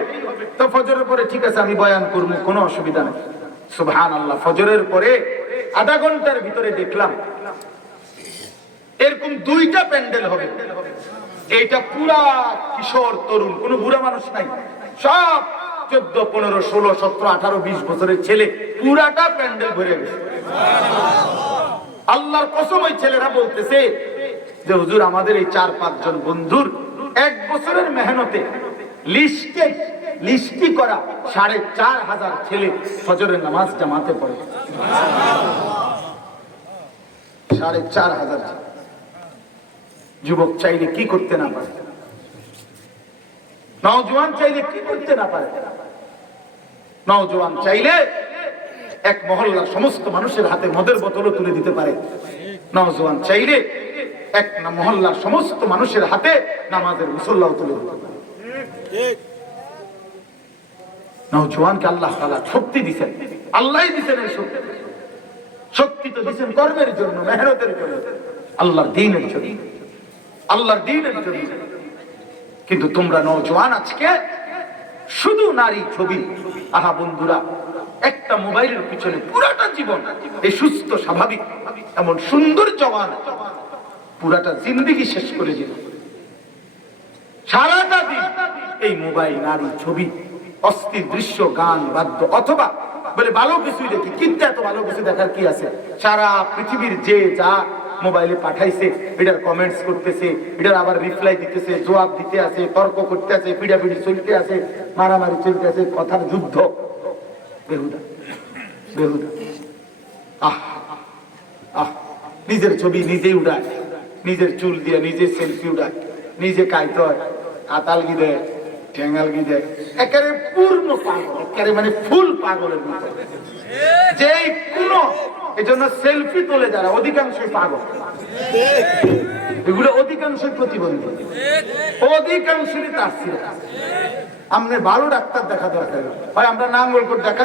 তো ফজরের পরে ঠিক আছে আমি বয়ান করবো, কোনো অসুবিধা নেই। সুবহানাল্লাহ, ফজরের পরে আধা ঘন্টার ভিতরে দেখলাম এরকম 2টা প্যান্ডেল হবে। এইটা পুরা কিশোর তরুণ, কোনো বুড়া মানুষ নাই, সব 14, 15, 16, 17, 18, 20 বছরের ছেলে, পুরাটা প্যান্ডেল ভরে গেছে। আল্লাহর কসম, ওই ছেলেরা বলতেছে যে হুজুর, আমাদের এই 4-5 জন বন্ধুর 1 বছরের মেহনতে লিস্টি করা 4,500 ছেলে ফজরের নামাজ জামাতে পড়ে। 4,500 যুবক চাইলে কি করতে না পারে, নওজোয়ান চাইলে কি করতে না পারে। নওজোয়ান চাইলে এক মহল্লার সমস্ত মানুষের হাতে মদের বোতলও তুলে দিতে পারে। নওজোয়ান চাইলে এক মহল্লার সমস্ত মানুষের হাতে নামাজের মুসল্লাও তুলে দিতে পারে। নওজোয়ানকে আল্লাহ তাআলা শক্তি দিয়েছেন, আল্লাহই দিয়েছেন এই শক্তি। শক্তি তো দিয়েছেন কর্মের জন্য, মেহনতের জন্য, আল্লাহর দ্বীনের জন্য, আল্লাহর দ্বীনের জন্য। কিন্তু তোমরা নওজোয়ান আজকে শুধু নারী ছবি। আহা বন্ধুরা, একটা মোবাইলের পিছনে পুরাটা জীবন, এই সুস্থ স্বাভাবিক এমন সুন্দর জওয়ান পুরাটা জিন্দেগি শেষ করে দিল। সারাটা দিন এই মোবাইল, নারী ছবি, অস্থির দৃশ্য, গান, বাদ্য, অথবা বলে ভালো কিছুই দেখি। কিন্তু এত ভালো কিছু দেখার কি আছে? সারা পৃথিবীর যে যা মোবাইলে পাঠাইছে এটার কমেন্টস করতেছে, এটার আবার রিপ্লাই দিতেছে, জবাব দিতে আছে, তর্ক করতে আছে, পিড়াপিড়ি চলতে আছে, মারামারি চলতে আছে, কথার যুদ্ধ। বেহুদা বেহুদা। আহ আহ, নিজের ছবি নিজেই উড়ায়, নিজের চুল দিয়ে নিজে সেলফি উড়ায়, নিজে কাইতে হয়, আতাল গিয়ে ঠেঙ্গাল গিয়ে একেবারে পূর্ণ পাগল, একেবারে মানে ফুল পাগলের মতো। যেই কোন এজন্য সেলফি তোলে যারা, অধিকাংশই পাগল। এগুলো অধিকাংশই প্রতিবন্ধী, অধিকাংশই তার ছিল। আমরা ভালো ডাক্তার দেখা দরকার হয়, আমরা নাঙ্গলকোট দেখা,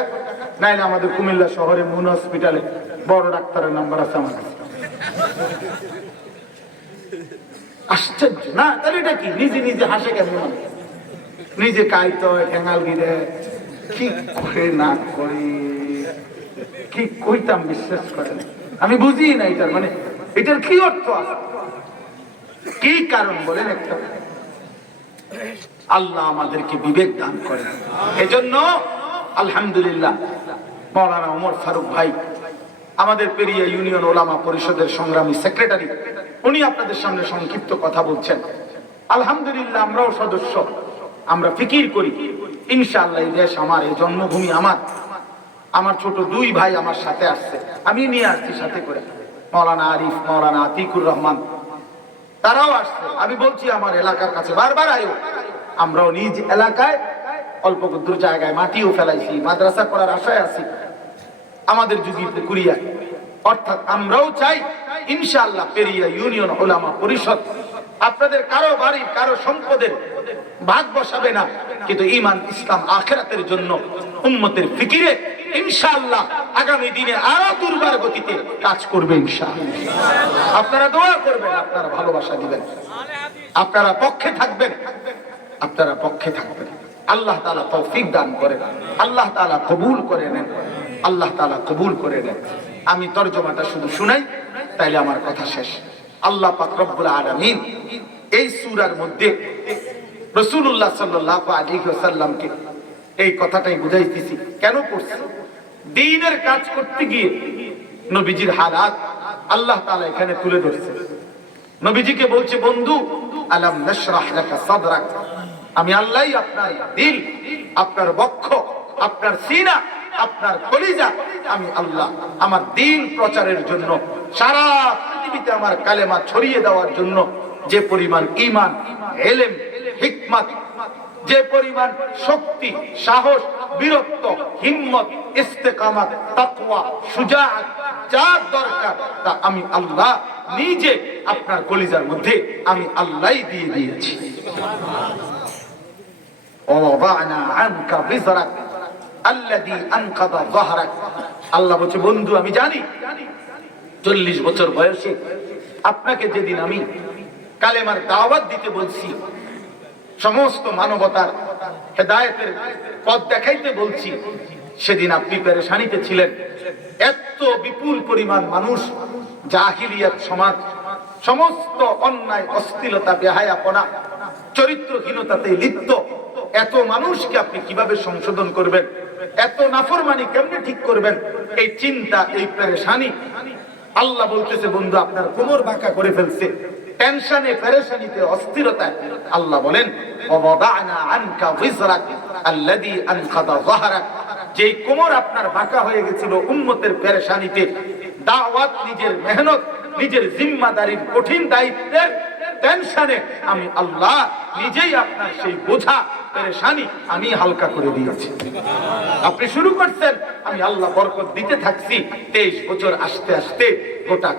নাইলে আমাদের কুমিল্লা শহরে মুন হসপিটালে বড় ডাক্তারের নাম্বার আছে আমার কাছে। আশ্চর্য না? তাহলে এটা কি? নিজে নিজে হাসে কেমন, নিজে কাইতে হয়, ঠেঙ্গাল গিরে, কি করে না করে, কি কইতাম বিশ্বাস করেন, আমি বুঝি না এটার মানে, এটার কি অর্থ আছে, কি কারণ বলেন একটা? আল্লাহ আমাদেরকে বিবেক দান করেন। এজন্য আলহামদুলিল্লাহ মাওলানা ওমর ফারুক ভাই, আমাদের পেরিয়া ইউনিয়ন ওলামা পরিষদের সংগ্রামী সেক্রেটারি, উনি আপনাদের সামনে সংক্ষিপ্ত কথা বলছেন। আলহামদুলিল্লাহ আমরাও সদস্য, আমরা ফিকির করি ইনশাআল্লাহ এই দেশ আমার, এই জন্মভূমি আমার। আমার ছোট 2 ভাই আমার সাথে আসছে, আমি নিয়ে আসছি সাথে করে, মাওলানা আরিফ, মাওলানা আতিকুর রহমান, তারাও আসছে। আমি বলছি আমার এলাকার কাছে বারবার আয়ো। আমরাও নিজ এলাকায় অল্প দূর জায়গায় মাটিও ফেলাইছি, মাদ্রাসা করার আশায় আছি আমাদের যুগী পুকুরিয়া। অর্থাৎ আমরাও চাই ইনশাআল্লাহ পেরিয়া ইউনিয়ন ওলামা পরিষদ আপনাদের কারো বাড়ি কারো সম্পদের ভাগ বসাবে না, কিন্তু ঈমান, ইসলাম, আখিরাতের জন্য উম্মতের ফিকিরে ইনশাআল্লাহ আগামী দিনে আরো দুর্বার গতিতে কাজ করবে ইনশাআল্লাহ। আপনারা দোয়া করবেন, আপনারা ভালোবাসা দিবেন, আপনারা পক্ষে থাকবেন, আপনারা পক্ষে থাকবেন। আল্লাহ তাআলা তৌফিক দান করেন, আল্লাহ তাআলা কবুল করে নেন, আল্লাহ তাআলা কবুল করে নেন। আমি তরজমাটা শুধু শুনাই, তাইলে আমার কথা শেষ। আল্লাহ পাক রব্বুল আলামিন এই সূরার মধ্যে রাসূলুল্লাহ সাল্লাল্লাহু আলাইহি ওয়াসাল্লামকে এই কথাটাই বুঝাইতেছি কেন পড়ছে। দ্বীনের কাজ করতে গিয়ে নবীজির হালাত আল্লাহ তাআলা এখানে তুলে ধরছে। নবীজিকে বলছে, বন্ধু আলাম নাশরাহ লাকা সাদরাক, আমি আল্লাহই আপনার দিল, আপনার বক্ষ, আপনার সিনা, আপনার কলিজা, আমি আল্লাহ আমার দ্বীন প্রচারের জন্য, সারা পৃথিবীতে আমার কালেমা ছড়িয়ে দেওয়ার জন্য যে পরিমাণ ঈমান, ইলম, হিকমত, যে পরিমাণ শক্তি, সাহস, বীরত্ব, হিম্মত, ইস্তেকামত, তাকওয়া, শুজাআত যা দরকার তা আমি আল্লাহ নিজে আপনার কলিজার মধ্যে আমি আল্লাহই দিয়ে দিয়েছি। ওয়াদানা আনকা বিজরাক আল্লাযী আনকাযা যাহরাক। আল্লাহ বলছে, বন্ধু আমি জানি 40 বছর বয়সে আপনাকে যেদিন আমি কালেমার দাওয়াত দিতে বলছি, সমস্ত মানবতার হেদায়েতের পথ দেখাইতে বলছি, সেদিন আপনি পেরেশানিতে ছিলেন। এত বিপুল পরিমাণ মানুষ, জাহিলিয়াত সমাজ, সমস্ত অন্যায়, অশ্লীলতা, বেহায়াপনা, চরিত্রহীনতাতে লিপ্ত এত মানুষকে আপনি কিভাবে সংশোধন করবেন, এত নাফরমানি কেমনে ঠিক করবেন, এই চিন্তা, এই পেরেশানি। আল্লাহ বলতেছে, বন্ধু আপনার কোমর বাঁকা করে ফেলছে টেনশনে, পেরেশানিতে, অস্থিরতায়। আল্লাহ বলেন, ওয়াদানা আনকা বিজরাক আল্লাযী আনকাযা যাহরাক, যেই কোমর আপনার বাঁকা হয়ে গেছিল উম্মতের পেরেশানিতে, দাওয়াত, নিজের মেহনত, নিজের জিম্মাদারির কঠিন দায়িত্বের টেনশনে, আমি আল্লাহ নিজেই আপনার সেই বোঝা, পেরেশানি আমি হালকা করে দিয়েছি। আপনি শুরু করছেন, আমি আল্লাহ বরকত দিতে থাকছি। 23 বছর আসতে আসতে গোটা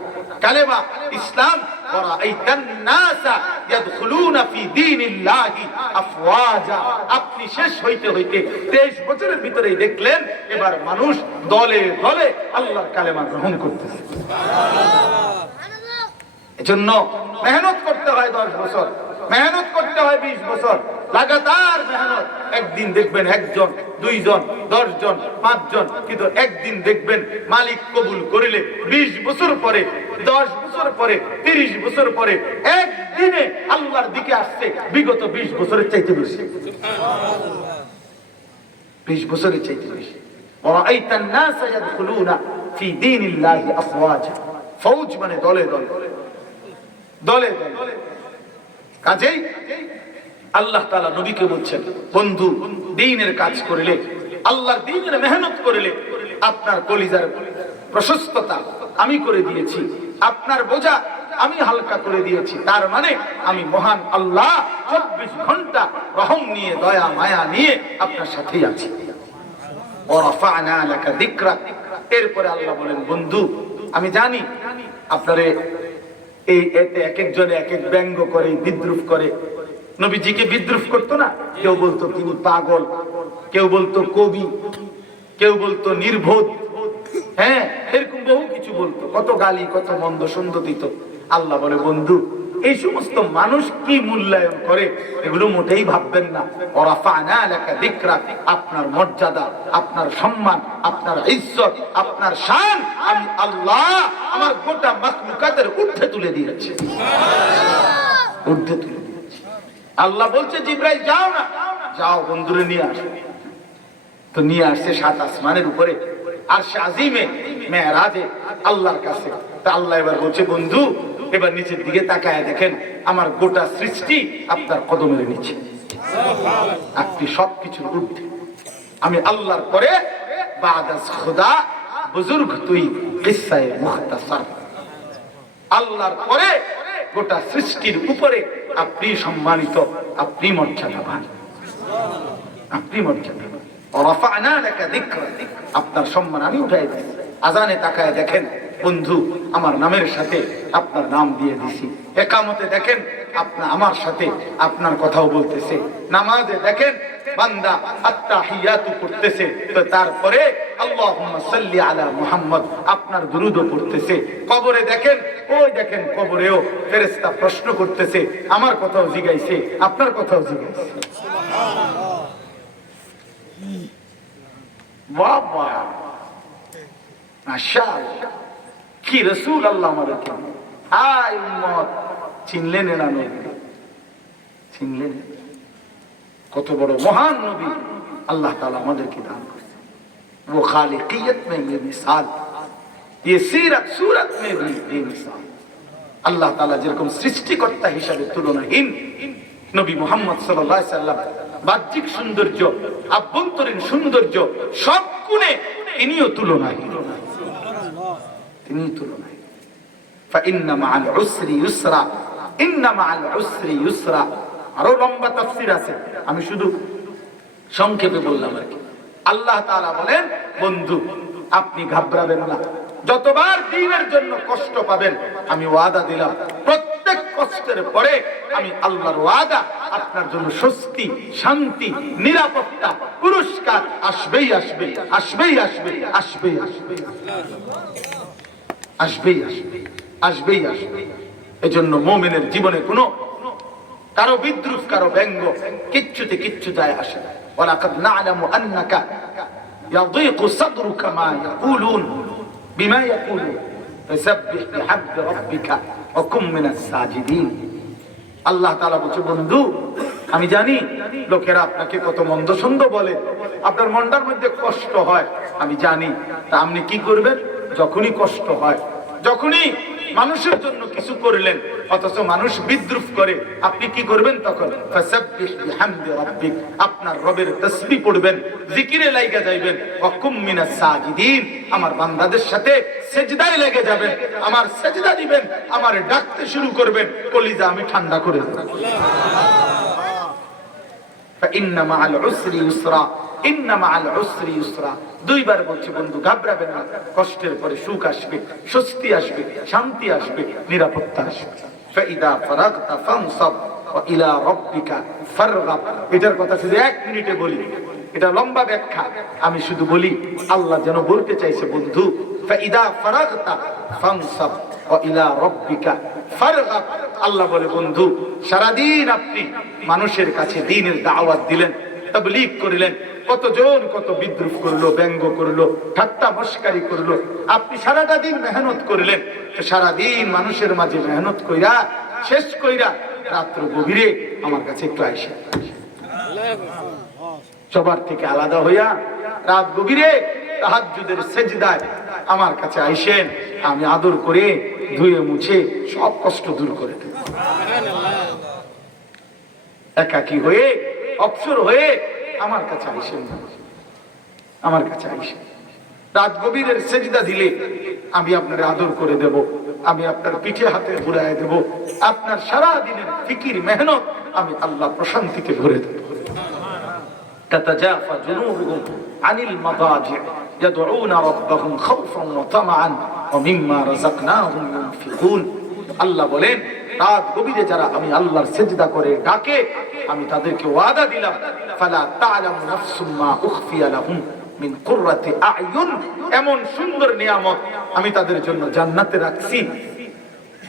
কালেমা ইসলাম, ওয়ারাআইতান নাসা ইয়াদখুলুনা ফি দীনিল্লাহি আফওয়াজা, আপনি শেষ হইতে হইতে 23 বছরের ভিতরেই দেখলেন এবার মানুষ দলে দলে আল্লাহর কালেমা গ্রহণ করতেছে। এজন্য মেহনত করতে হয় 10 বছর, মেহনত করতে হয় 20 বছর, লাগাতার মেহনত। একদিন দেখবেন 1 জন, 2 জন, 10 জন, 5 জন, কিন্তু একদিন দেখবেন মালিক কবুল করিলে 20 বছর পরে, 10 বছর পরে, 30 বছর পরে একদিনে আল্লাহর দিকে আসছে বিগত 20 বছরের চাইতে বেশি। 20 বছরের চাইতে বেশি। ওয়ারাআইতান নাসা ইয়াদখুলুনা ফি দীনিল্লাহি আফওয়াজা, ফৌজ মানে দলে দলে, দলে দলে। কাজেই আল্লাহ তাআলা নবীকে বলছেন, বন্ধু দ্বীনের কাজ করিলে, আল্লাহর দ্বীনের মেহনত করিলে আপনার কলিজার প্রশস্ততা আমি করে দিয়েছি, আপনার বোঝা আমি হালকা করে দিয়েছি। তার মানে আমি মহান আল্লাহ 24 ঘন্টা রহম নিয়ে, দয়া মায়া নিয়ে আপনার সাথেই আছি। ওয়ারাফা'না লাকা যিকরাক, এরপরে আল্লাহ বলেন, বন্ধু আমি জানি আপনারে এই এতে এক একজনে এক এক ব্যঙ্গ করে, বিদ্রুপ করে। নবীজিকে বিদ্রুপ করতো না, কেউ বলতো তিনি পাগল, কেউ বলতো কবি, কেউ বলতো নির্বোধ, হ্যাঁ এরকম বহু কিছু বলতো, কত গালি, কত মন্দ সন্দ দিত। আল্লাহ বলে, বন্ধু এই সমস্ত মানুষ কি মূল্যায়ন করে এগুলো মোটেই ভাববেন না। ওয়ারাফা'না লাকা যিকরাক, আপনার মর্যাদা, আপনার সম্মান, আপনার ইজ্জত, আপনার শান আমি আল্লাহ আমার গোটা মাখলুকাতের ঊর্ধ্বে তুলে দিয়েছি, ঊর্ধ্বে তুলে দিয়েছি। আল্লাহ বলছে, জিবরাইল যাও না, যাও বন্ধুরে নিয়ে আসো। তো নিয়ে আসছে 7 আসমানের উপরে আরশে আজিমে, মেরাজে আল্লাহর কাছে। তা আল্লাহ এবার বলছে, বন্ধু এবার নিচের দিকে তাকায় দেখেন আমার গোটা সৃষ্টি আপনার কদমের নিচে, আপনি সবকিছুর ঊর্ধ্বে। আমি আল্লাহর পরে বাদাস খোদা বুজুর্গ তুই কিসায়ে মুখতাসার, আল্লাহর পরে গোটা সৃষ্টির উপরে আপনি সম্মানিত, আপনি মর্যাদাবান, আপনি মর্যাদাবান। ওয়ারাফা'না লাকা যিকরাক, আপনার সম্মান আমি উঠাই দিয়েছি। আজানে তাকায় দেখেন বন্ধু আমার নামের সাথে আপনার নাম দিয়ে দিছি। একামতে দেখেন আপনার আমার সাথে আপনার কথাও বলতেছে। নামাজে দেখেন বান্দা আত্তাহিয়াতু পড়তেছে, তো তারপরে আল্লাহুম্মা সাল্লি আলা মুহাম্মদ আপনার দুরূদও পড়তেছে। কবরে দেখেন, ওই দেখেন কবরেও ফেরেশতা প্রশ্ন করতেছে, আমার কথাও জিগাইছে, আপনার কথাও জিগাইছে। বাবা মাশাআল্লাহ, কি রাসূল আল্লাহ আমাদেরকে হাই উম্মত, চিনলেন না নবী? চিনলেন? কত বড় মহান নবী আল্লাহ তাআলা আমাদেরকে দান করেছে। वो खालिकियत में ये मिसाल, ये सीरत सूरत में भी ये मिसाल। আল্লাহ তাআলা যেরকম সৃষ্টিকর্তা হিসাবে তুলনাহীন, নবী মুহাম্মদ সাল্লাল্লাহু আলাইহি সাল্লাম বাহ্যিক সৌন্দর্য, আভ্যন্তরীণ সৌন্দর্য সব গুণে তিনিও তুলনাহীন। তিনি তুলনাহীন। فإن مع العسر يسرا إن مع العسر يسرا। আরো লম্বা তাফসীর আছে, আমি শুধু সংক্ষেপে বললাম আর কি। আল্লাহ তাআলা বলেন, বন্ধু আপনি ঘাবড়াবেন না, যতবার দ্বীনের জন্য কষ্ট পাবেন আমি ওয়াদা দিলাম প্রত্যেক কষ্টের পরে আমি আল্লাহর ওয়াদা আপনার জন্য স্বস্তি, শান্তি, নিরাপত্তা, পুরস্কার আসবেই আসবে, আসবেই আসবে, আসবেই আসবে, আসবেই আসবে, আসবেই আসবে। এজন্য মুমিনের জীবনে কোনো কারো বিদ্রুপ, কারো ব্যঙ্গ কিচ্ছুতে কিচ্ছু যায় আসে না। ওয়ালাকাদ না'লামু আন্নাকা ইয়াযীকু সাদরুকা মা ইয়াকুলুন বিমা ইয়াকুলুন ফাসাব্বিহ বিহামদি রাব্বিকা ওয়া কুম মিনাস সাজিদিন। আল্লাহ তাআলা বলছে, বন্ধু আমি জানি লোকেরা আপনাকে কত মন্দ সন্দ বলে, আপনার মনটার মধ্যে কষ্ট হয়, আমি জানি। তা আপনি কি করবেন? যখনই কষ্ট হয়, যখনই মানুষের জন্য কিছু করলেন অথচ মানুষ বিদ্রুপ করে, আপনি কি করবেন তখন? ফাসাব্বিহ বিহামদি রাব্বিক, আপনার রবের তাসবিহ পড়বেন, জিকিরে লাইগা যাইবেন, ওয়া কুম মিনাস সাজিদিন, আমার বান্দাদের সাথে সিজদায় লেগে যাবেন, আমার সিজদা দিবেন, আমারে ডাকতে শুরু করবেন, কলিজা আমি ঠান্ডা করে দেব। فإن مع العسر يسرا إن مع العسر يسرا। দুইবার বলছি বন্ধু ঘাবড়াবেন না, কষ্টের পরে সুখ আসবে, স্বস্তি আসবে, শান্তি আসবে, নিরাপত্তা আসবে। فإذا فرغت فانصب وإلى ربك فارغب। এটার কথা শুধু 1 মিনিটে বলি, এটা লম্বা ব্যাখ্যা, আমি শুধু বলি আল্লাহ যেন বলতে চাইছে বন্ধু فإذا فرغت فانصب وإلى ربك فارغب। আল্লাহ বলে বন্ধু সারাদিন আপনি মানুষের কাছে দ্বীনের দাওয়াত দিলেন, তাবলীগ করিলেন, কতজন কত বিদ্রুপ করলো, ব্যঙ্গ করলো, ঠাট্টা মশকারি করলো, আপনি সারাটা দিন মেহনত করলেন। তো সারাদিন মানুষের মাঝে মেহনত কইরা শেষ কইরা রাত্র গভীরে আমার কাছে একটু আইসা, সবার থেকে আলাদা হইয়া রাত গভীরে তাহাজ্জুদের সেজদায় আমার কাছে আইসেন, আমি আদর করে ধুয়ে মুছে সব কষ্ট দূর করে দেব। একাকী হয়ে অবসর হয়ে আমার কাছে আইসেন, আমার কাছে আইসেন, রাত গভীরের সেজদা দিলে আমি আপনার আদর করে দেব, আমি আপনার পিঠে হাতে ঘুরায় দেব, আপনার সারা দিনের ফিকির মেহনত আমি আল্লাহ প্রশান্তিতে ভরে দেব। تتجافى جنوبهم عن المضاجع يدعون ربهم خوفا وطمعا ومما رزقناهم ينفقون। আল্লাহ বলেন রাত গভীরে যারা আমি আল্লাহর সিজদা করে ডাকে আমি তাদেরকে ওয়াদা দিলাম ফালা তা'লামু নাফসুম মা উখফিয়া লাহুম মিন কুররাতি আ'য়ুন, এমন সুন্দর নিয়ামত আমি তাদের জন্য জান্নাতে রাখছি।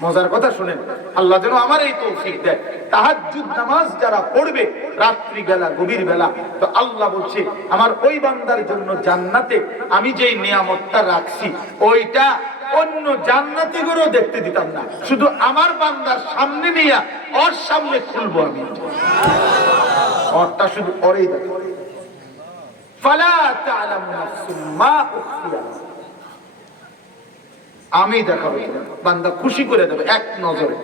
মজার কথা শুনেন, আল্লাহ যেন আমার এই তৌফিক দেয়। তাহাজ্জুদ নামাজ যারা পড়বে রাত্রি বেলা, গভীর বেলা, তো আল্লাহ বলছে আমার ওই বান্দার জন্য জান্নাতে আমি যেই নিয়ামতটা রাখছি ওইটা অন্য জান্নাতীদেরও দেখতে দিতাম না, শুধু আমার বান্দার সামনে নিয়ে ওর সামনে খুলবো আমি, ওরটা শুধু ওরই দেখো। ফালা তা'লামু নাফসুম মা উখফিয়া, আমি দেখাবো, বান্দা খুশি করে দেবে এক নজরে,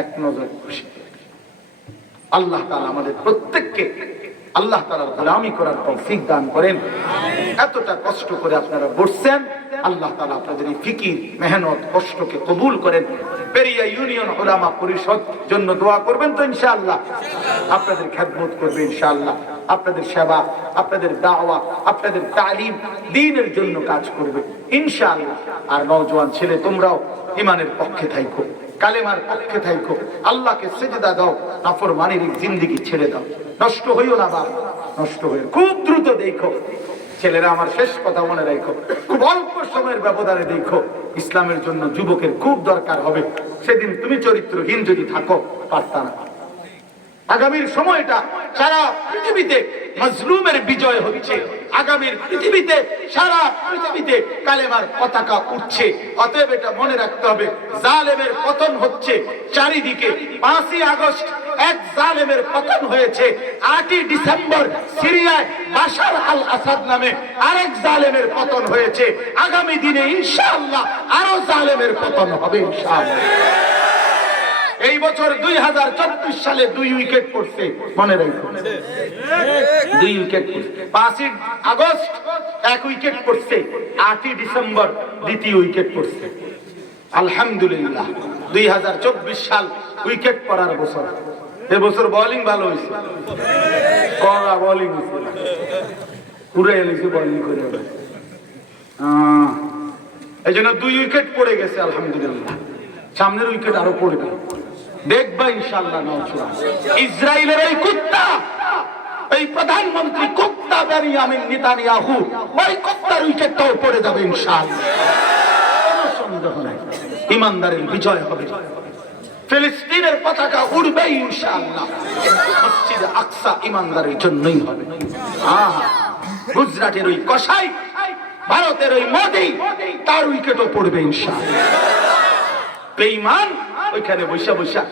এক নজরে খুশি। আল্লাহ তাআলা আমাদের প্রত্যেককে আল্লাহ তাআলার গোলামি করার তৌফিক দান করেন। এতটা কষ্ট করে আপনারা বসছেন, আল্লাহ তাআলা আপনাদের এই ফিকির, মেহনত, কষ্টকে কবুল করেন। পেরিয়া ইউনিয়ন উলামা পরিষদ জন্য দোয়া করবেন তো ইনশাআল্লাহ, আপনাদের খেদমত করবে ইনশাআল্লাহ, আপনাদের সেবা, আপনাদের দাওয়া, আপনাদের তালিম, দ্বীনের জন্য কাজ করবে ইনশাআল্লাহ। আর নওজোয়ান ছেলে তোমরাও ঈমানের পক্ষে থাইকো, কালেমার পক্ষে থাইকো, আল্লাহকে সিজদা দাও, নাফরমানির জিন্দেগি ছেড়ে দাও, নষ্ট হইও না বাবা, নষ্ট হইও খুব দ্রুত। দেখো ছেলেরা, আমার শেষ কথা মনে রাখো, খুব অল্প সময়ের ব্যবধানে দেখো ইসলামের জন্য যুবকের খুব দরকার হবে। সেদিন তুমি চরিত্রহীন যদি থাকো পারতা না, আগামীর সময়টা সারা পৃথিবীতে মাজলুমের বিজয় হচ্ছে, আগামীর পৃথিবীতে সারা পৃথিবীতে কালেমার পতাকা উঠছে। অতএব এটা মনে রাখতে হবে, জালেমের পতন হচ্ছে চারিদিকে। 5ই আগস্ট এক জালেমের পতন হয়েছে, 8ই ডিসেম্বর সিরিয়ায় বাশার আল আসাদ নামে আরেক জালেমের পতন হয়েছে। আগামী দিনে ইনশাআল্লাহ আরো জালেমের পতন হবে ইনশাআল্লাহ। এই বছর 2024 সালে 2 উইকেট পড়ছে, মনে রাখো 2 উইকেট। 5ই আগস্ট 1 উইকেট পড়ছে, 8ই ডিসেম্বর 2য় উইকেট পড়ছে। আলহামদুলিল্লাহ 2024 সাল উইকেট পড়ার বছর। এবছর বোলিং ভালো হয়েছে, কড়া বোলিং হয়েছে, পুরো এলিছে বোলিং করে। এই জন্য 2 উইকেট পড়ে গেছে আলহামদুলিল্লাহ। সামনের উইকেট আরো পড়বে, দেখবা ইনশাআল্লাহ। ইসরায়েলের এই কুত্তা, এই প্রধানমন্ত্রী কুত্তা বেনিয়ামিন নেতানিয়াহু, ওই কুত্তার উইকেটটাও পড়ে যাবে ইনশাআল্লাহ, কোনো সন্দেহ নাই। ইমানদারের বিজয় হবে, ফিলিস্তিনের পতাকা উড়বে ইনশাআল্লাহ। মসজিদে আকসা ইমানদারের জন্যই হবে। গুজরাটের ওই কসাই, ভারতের ওই মোদি, তার উইকেটও পড়বে ইনশাআল্লাহ। বেঈমান ওইখানে বৈশা বৈশা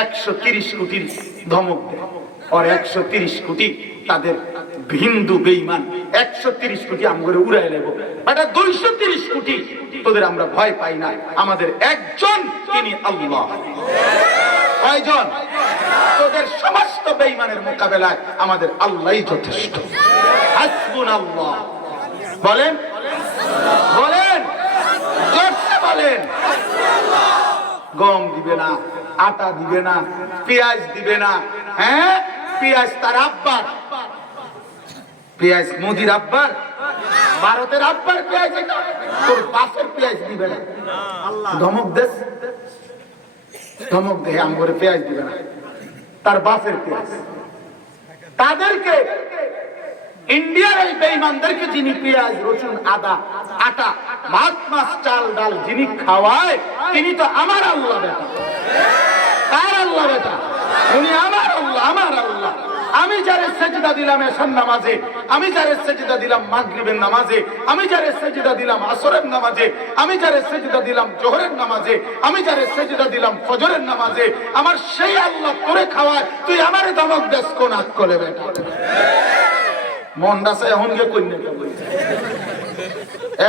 130 কোটির ধমক দেয়, আর 130 কোটি তাদের হিন্দু বেঈমান। 130 কোটি আমগরে উড়াই নেব, এটা 230 কোটি। তোদের আমরা ভয় পাই না, আমাদের একজন, তিনি আল্লাহ। কয়জন? তোদের সমস্ত বেঈমানের মোকাবেলায় আমাদের আল্লাহই যথেষ্ট। হাসবুনাল্লাহ বলেন, বলেন, জোরসে বলেন। গম দিবে না, আটা দিবে না, পেঁয়াজ দিবে না। হ্যাঁ, পেঁয়াজ তার আব্বার, পেঁয়াজ মোদির আব্বার, ভারতের আব্বার পেঁয়াজ, তোর বাপের পেঁয়াজ দিবে না। ধমক দেশ, ধমক দেহে আমগরে পেঁয়াজ দিবে না, তার বাপের পেঁয়াজ। তাদেরকে, ইন্ডিয়ার এই বেঈমানদেরকে যিনি পেঁয়াজ, রসুন, আদা, আটা, ভাত, মাছ, চাল, ডাল যিনি খাওয়ায়, তিনি তো আমার আল্লাহ বেটা। কার আল্লাহ বেটা? উনি আমার আল্লাহ, আমার আল্লাহ। আমি যারে সেজদা দিলাম এশার নামাজে, আমি যারে সেজদা দিলাম মাগরিবের নামাজে, আমি যারে সেজদা দিলাম আসরের নামাজে, আমি যারে সেজদা দিলাম জোহরের নামাজে, আমি যারে সেজদা দিলাম ফজরের নামাজে, আমার সেই আল্লাহ তোরে খাওয়ায়, তুই আমারে ধমক দেস কোন আকলে বেটা? মন দাসে এখন গিয়ে কন্যা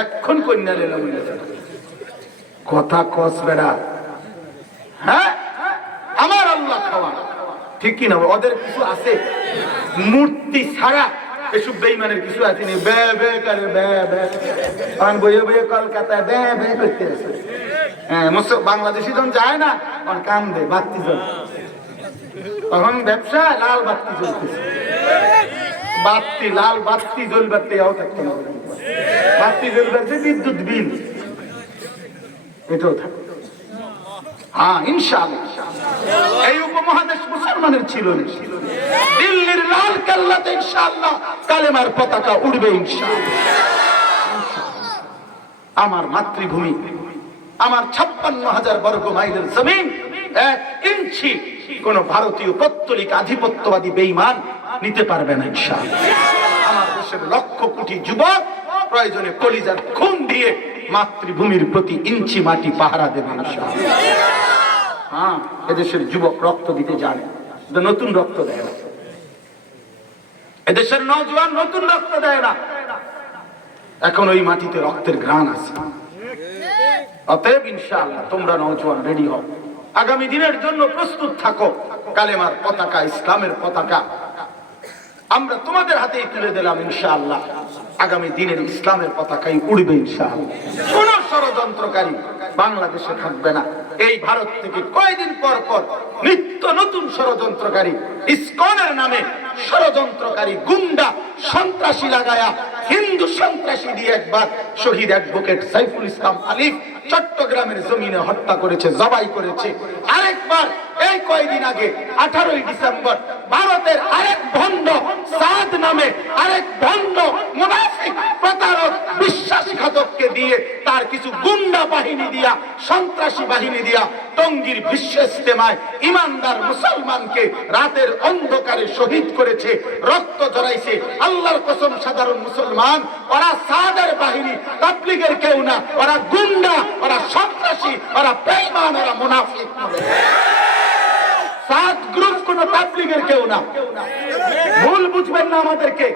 এখন কন্যা নিলাম কথা কস বেড়া। হ্যাঁ, আমার আল্লাহ খাওয়া ঠিক কিনা? ওদের কিছু আছে মূর্তি ছাড়া, এসব বেঈমানের কিছু আছে নি, বে বে করে বে বে, কারণ বইয়ে বইয়ে কলকাতায় বে বে করতে আছে। হ্যাঁ, বাংলাদেশি যখন যায় না, তখন কাম দেয় বাতি জ্বল, তখন ব্যবসা লাল বাতি জ্বলতেছে। বাতি, লাল বাতি জ্বলবার তেও থাকতো না, বাতি জ্বলবার যে বিদ্যুৎ বিল এটাও থাকতো। হ্যাঁ, ইনশাআল্লাহ এই উপমহাদেশ মুসলমানের ছিল। দিল্লির লাল কেল্লাতে ইনশাআল্লাহ কালেমার পতাকা উড়বে ইনশাআল্লাহ। আমার মাতৃভূমি, আমার 56,000 বর্গ মাইলের জমিন 1 ইঞ্চি কোন ভারতীয় পত্তলিক আধিপত্যবাদী বেঈমান নিতে পারবে না ইনশাআল্লাহ। আমার দেশের লক্ষ কোটি যুবক প্রয়োজনে কলিজার খুন দিয়ে মাতৃভূমির প্রতি ইঞ্চি মাটি পাহারা দেবে ইনশাআল্লাহ। হ্যাঁ, এদেশের যুবক রক্ত দিতে জানে, নতুন রক্ত দেয় না। এদেশের নওজোয়ান নতুন রক্ত দেয় না, এখন ওই মাটিতে রক্তের ঘ্রাণ আছে। অতএব ইনশাআল্লাহ তোমরা নওজোয়ান রেডি হও, আগামী দিনের জন্য প্রস্তুত থাকো। কালেমার পতাকা, ইসলামের পতাকা আমরা তোমাদের হাতেই তুলে দিলাম ইনশাআল্লাহ। আগামী দিনের ইসলামের পতাকাই উড়বে ইনশাআল্লাহ। কোন ষড়যন্ত্রকারী বাংলাদেশে থাকবে না। এই ভারত থেকে কয়েকদিন পর পর নিত্য নতুন ষড়যন্ত্রকারী, ইসকনের নামে ষড়যন্ত্রকারী গুন্ডা সন্ত্রাসী লাগায়া হিন্দু সন্ত্রাসী দিয়ে একবার শহীদ অ্যাডভোকেট সাইফুল ইসলাম আলিফ চট্টগ্রামের জমিনে হত্যা করেছে, জবাই করেছে। আরেকবার এই কয়েকদিন আগে 18ই ডিসেম্বর ভারতের আরেক ভণ্ড সাদ নামে আরেক ভণ্ড মুনাফিক প্রতারক বিশ্বাসঘাতককে দিয়ে তার কিছু গুন্ডা বাহিনী দিয়া সন্ত্রাসী বাহিনী দিয়া টঙ্গীর বিশ্ব ইজতেমায় ইমানদার মুসলমানকে রাতের অন্ধকারে শহীদ করেছে, রক্ত ঝরাইছে। আল্লাহর কসম সাধারণ মুসলমান, ওরা সাদের বাহিনী, তাবলীগের কেউ না, ওরা গুন্ডা, ওরা সন্ত্রাসী, ওরা বেঈমান, ওরা মুনাফিক। সাদ গ্রুপ কোন তাবলীগের কেউ না, ভুল বুঝবেন না আমাদেরকে।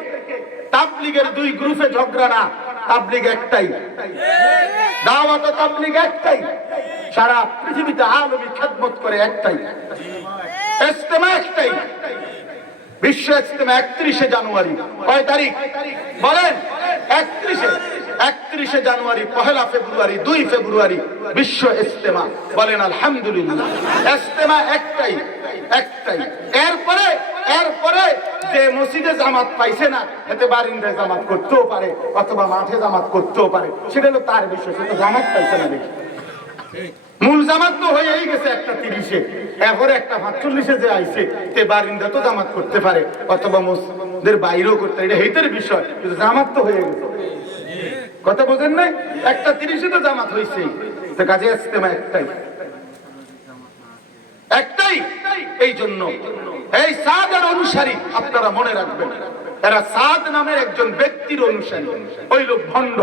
তাবলীগের দুই গ্রুপে ঝগড়া না, তাবলীগ একটাই, দাওয়াত তাবলীগ একটাই, সারা পৃথিবীতে আলমী খেদমত করে একটাই, ইজতেমা একটাই। বিশ্ব ইজতেমা 31শে জানুয়ারি, কয় তারিখ বলেন? 31শে জানুয়ারি, 1 ফেব্রুয়ারি, 2 ফেব্রুয়ারি বিশ্ব ইজতেমা। বলেন আলহামদুলিল্লাহ। ইজতেমা একটাই। এরপরে যে মসজিদে জামাত পাইছে না, এতে বারিন্দায় জামাত করতেও পারে অথবা মাঠে জামাত করতেও পারে, সেটা হলো তার বিষয়। সে তো জামাত পাইছে না দেখি, মূল জামাত তো হয়েই গেছে একটা 30-এ, এরপরে একটা 45-এ যে আইছে, তে বারিন্দা তো জামাত করতে পারে অথবা মসজিদের বাইরেও করতে পারে, এটা হেতের বিষয়, কিন্তু জামাত তো হয়ে গেছে। কথা বোঝেন নাই? একটা 30-এ তো জামাত হয়েছে, তো কাজে ইজতেমা একটাই। এই জন্য এই সাদের অনুসারী আপনারা মনে রাখবেন, এরা সাদ নামের একজন ব্যক্তির অনুসারী। ওই লোক ভণ্ড,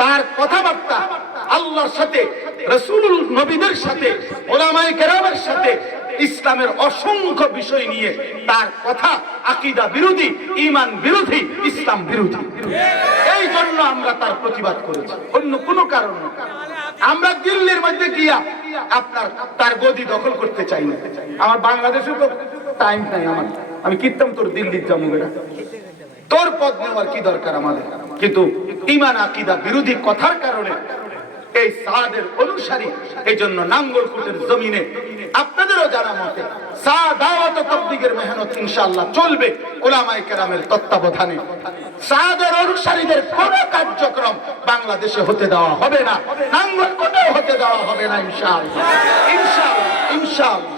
তার কথাবার্তা আল্লাহর সাথে, রাসূল নবীদের সাথে, উলামায়ে কেরামের সাথে, ইসলামের অসংখ্য বিষয় নিয়ে তার কথা আকীদা বিরোধী, ঈমান বিরোধী, ইসলাম বিরোধী। এই জন্য আমরা তার প্রতিবাদ করেছি, অন্য কোনো কারণ না। আমরা দিল্লির মধ্যে গিয়া আপনার তার গদি দখল করতে চাই না। আমার বাংলাদেশে তো টাইম নাই আমার, আমি কিতাম তোর দিল্লির যাবো বেটা, তোর পদ নেওয়ার কি দরকার আমাদের? কিন্তু ঈমান আকীদা বিরোধী কথার কারণে এই সাদের অনুসারী, এই জন্য নাঙ্গলকোটের জমিনে আপনাদেরও জানা মতে দাওয়াত তাবলীগের মেহনত ইনশাআল্লাহ চলবে উলামায়ে কেরামের তত্ত্বাবধানে। সাদের অনুসারীদের কোন কার্যক্রম বাংলাদেশে হতে দেওয়া হবে না, নাঙ্গলকোটেও হতে দেওয়া হবে না ইনশাআল্লাহ, ইনশাআল্লাহ।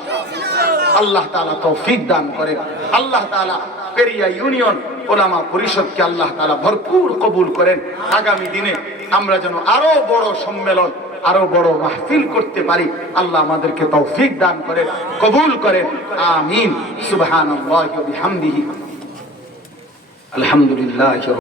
আল্লাহ তাআলা তৌফিক দান করেন। আল্লাহ তাআলা পেরিয়া ইউনিয়ন উলামা পরিষদকে আল্লাহ তাআলা ভরপুর কবুল করেন। আগামী দিনে আমরা যেন আরো বড় সম্মেলন, আরো বড় মাহফিল করতে পারি। আল্লাহ আমাদেরকে তৌফিক দান করেন, কবুল করেন। আমিন। সুবহানাল্লাহি ওয়া বিহামদিহি। আলহামদুলিল্লাহ।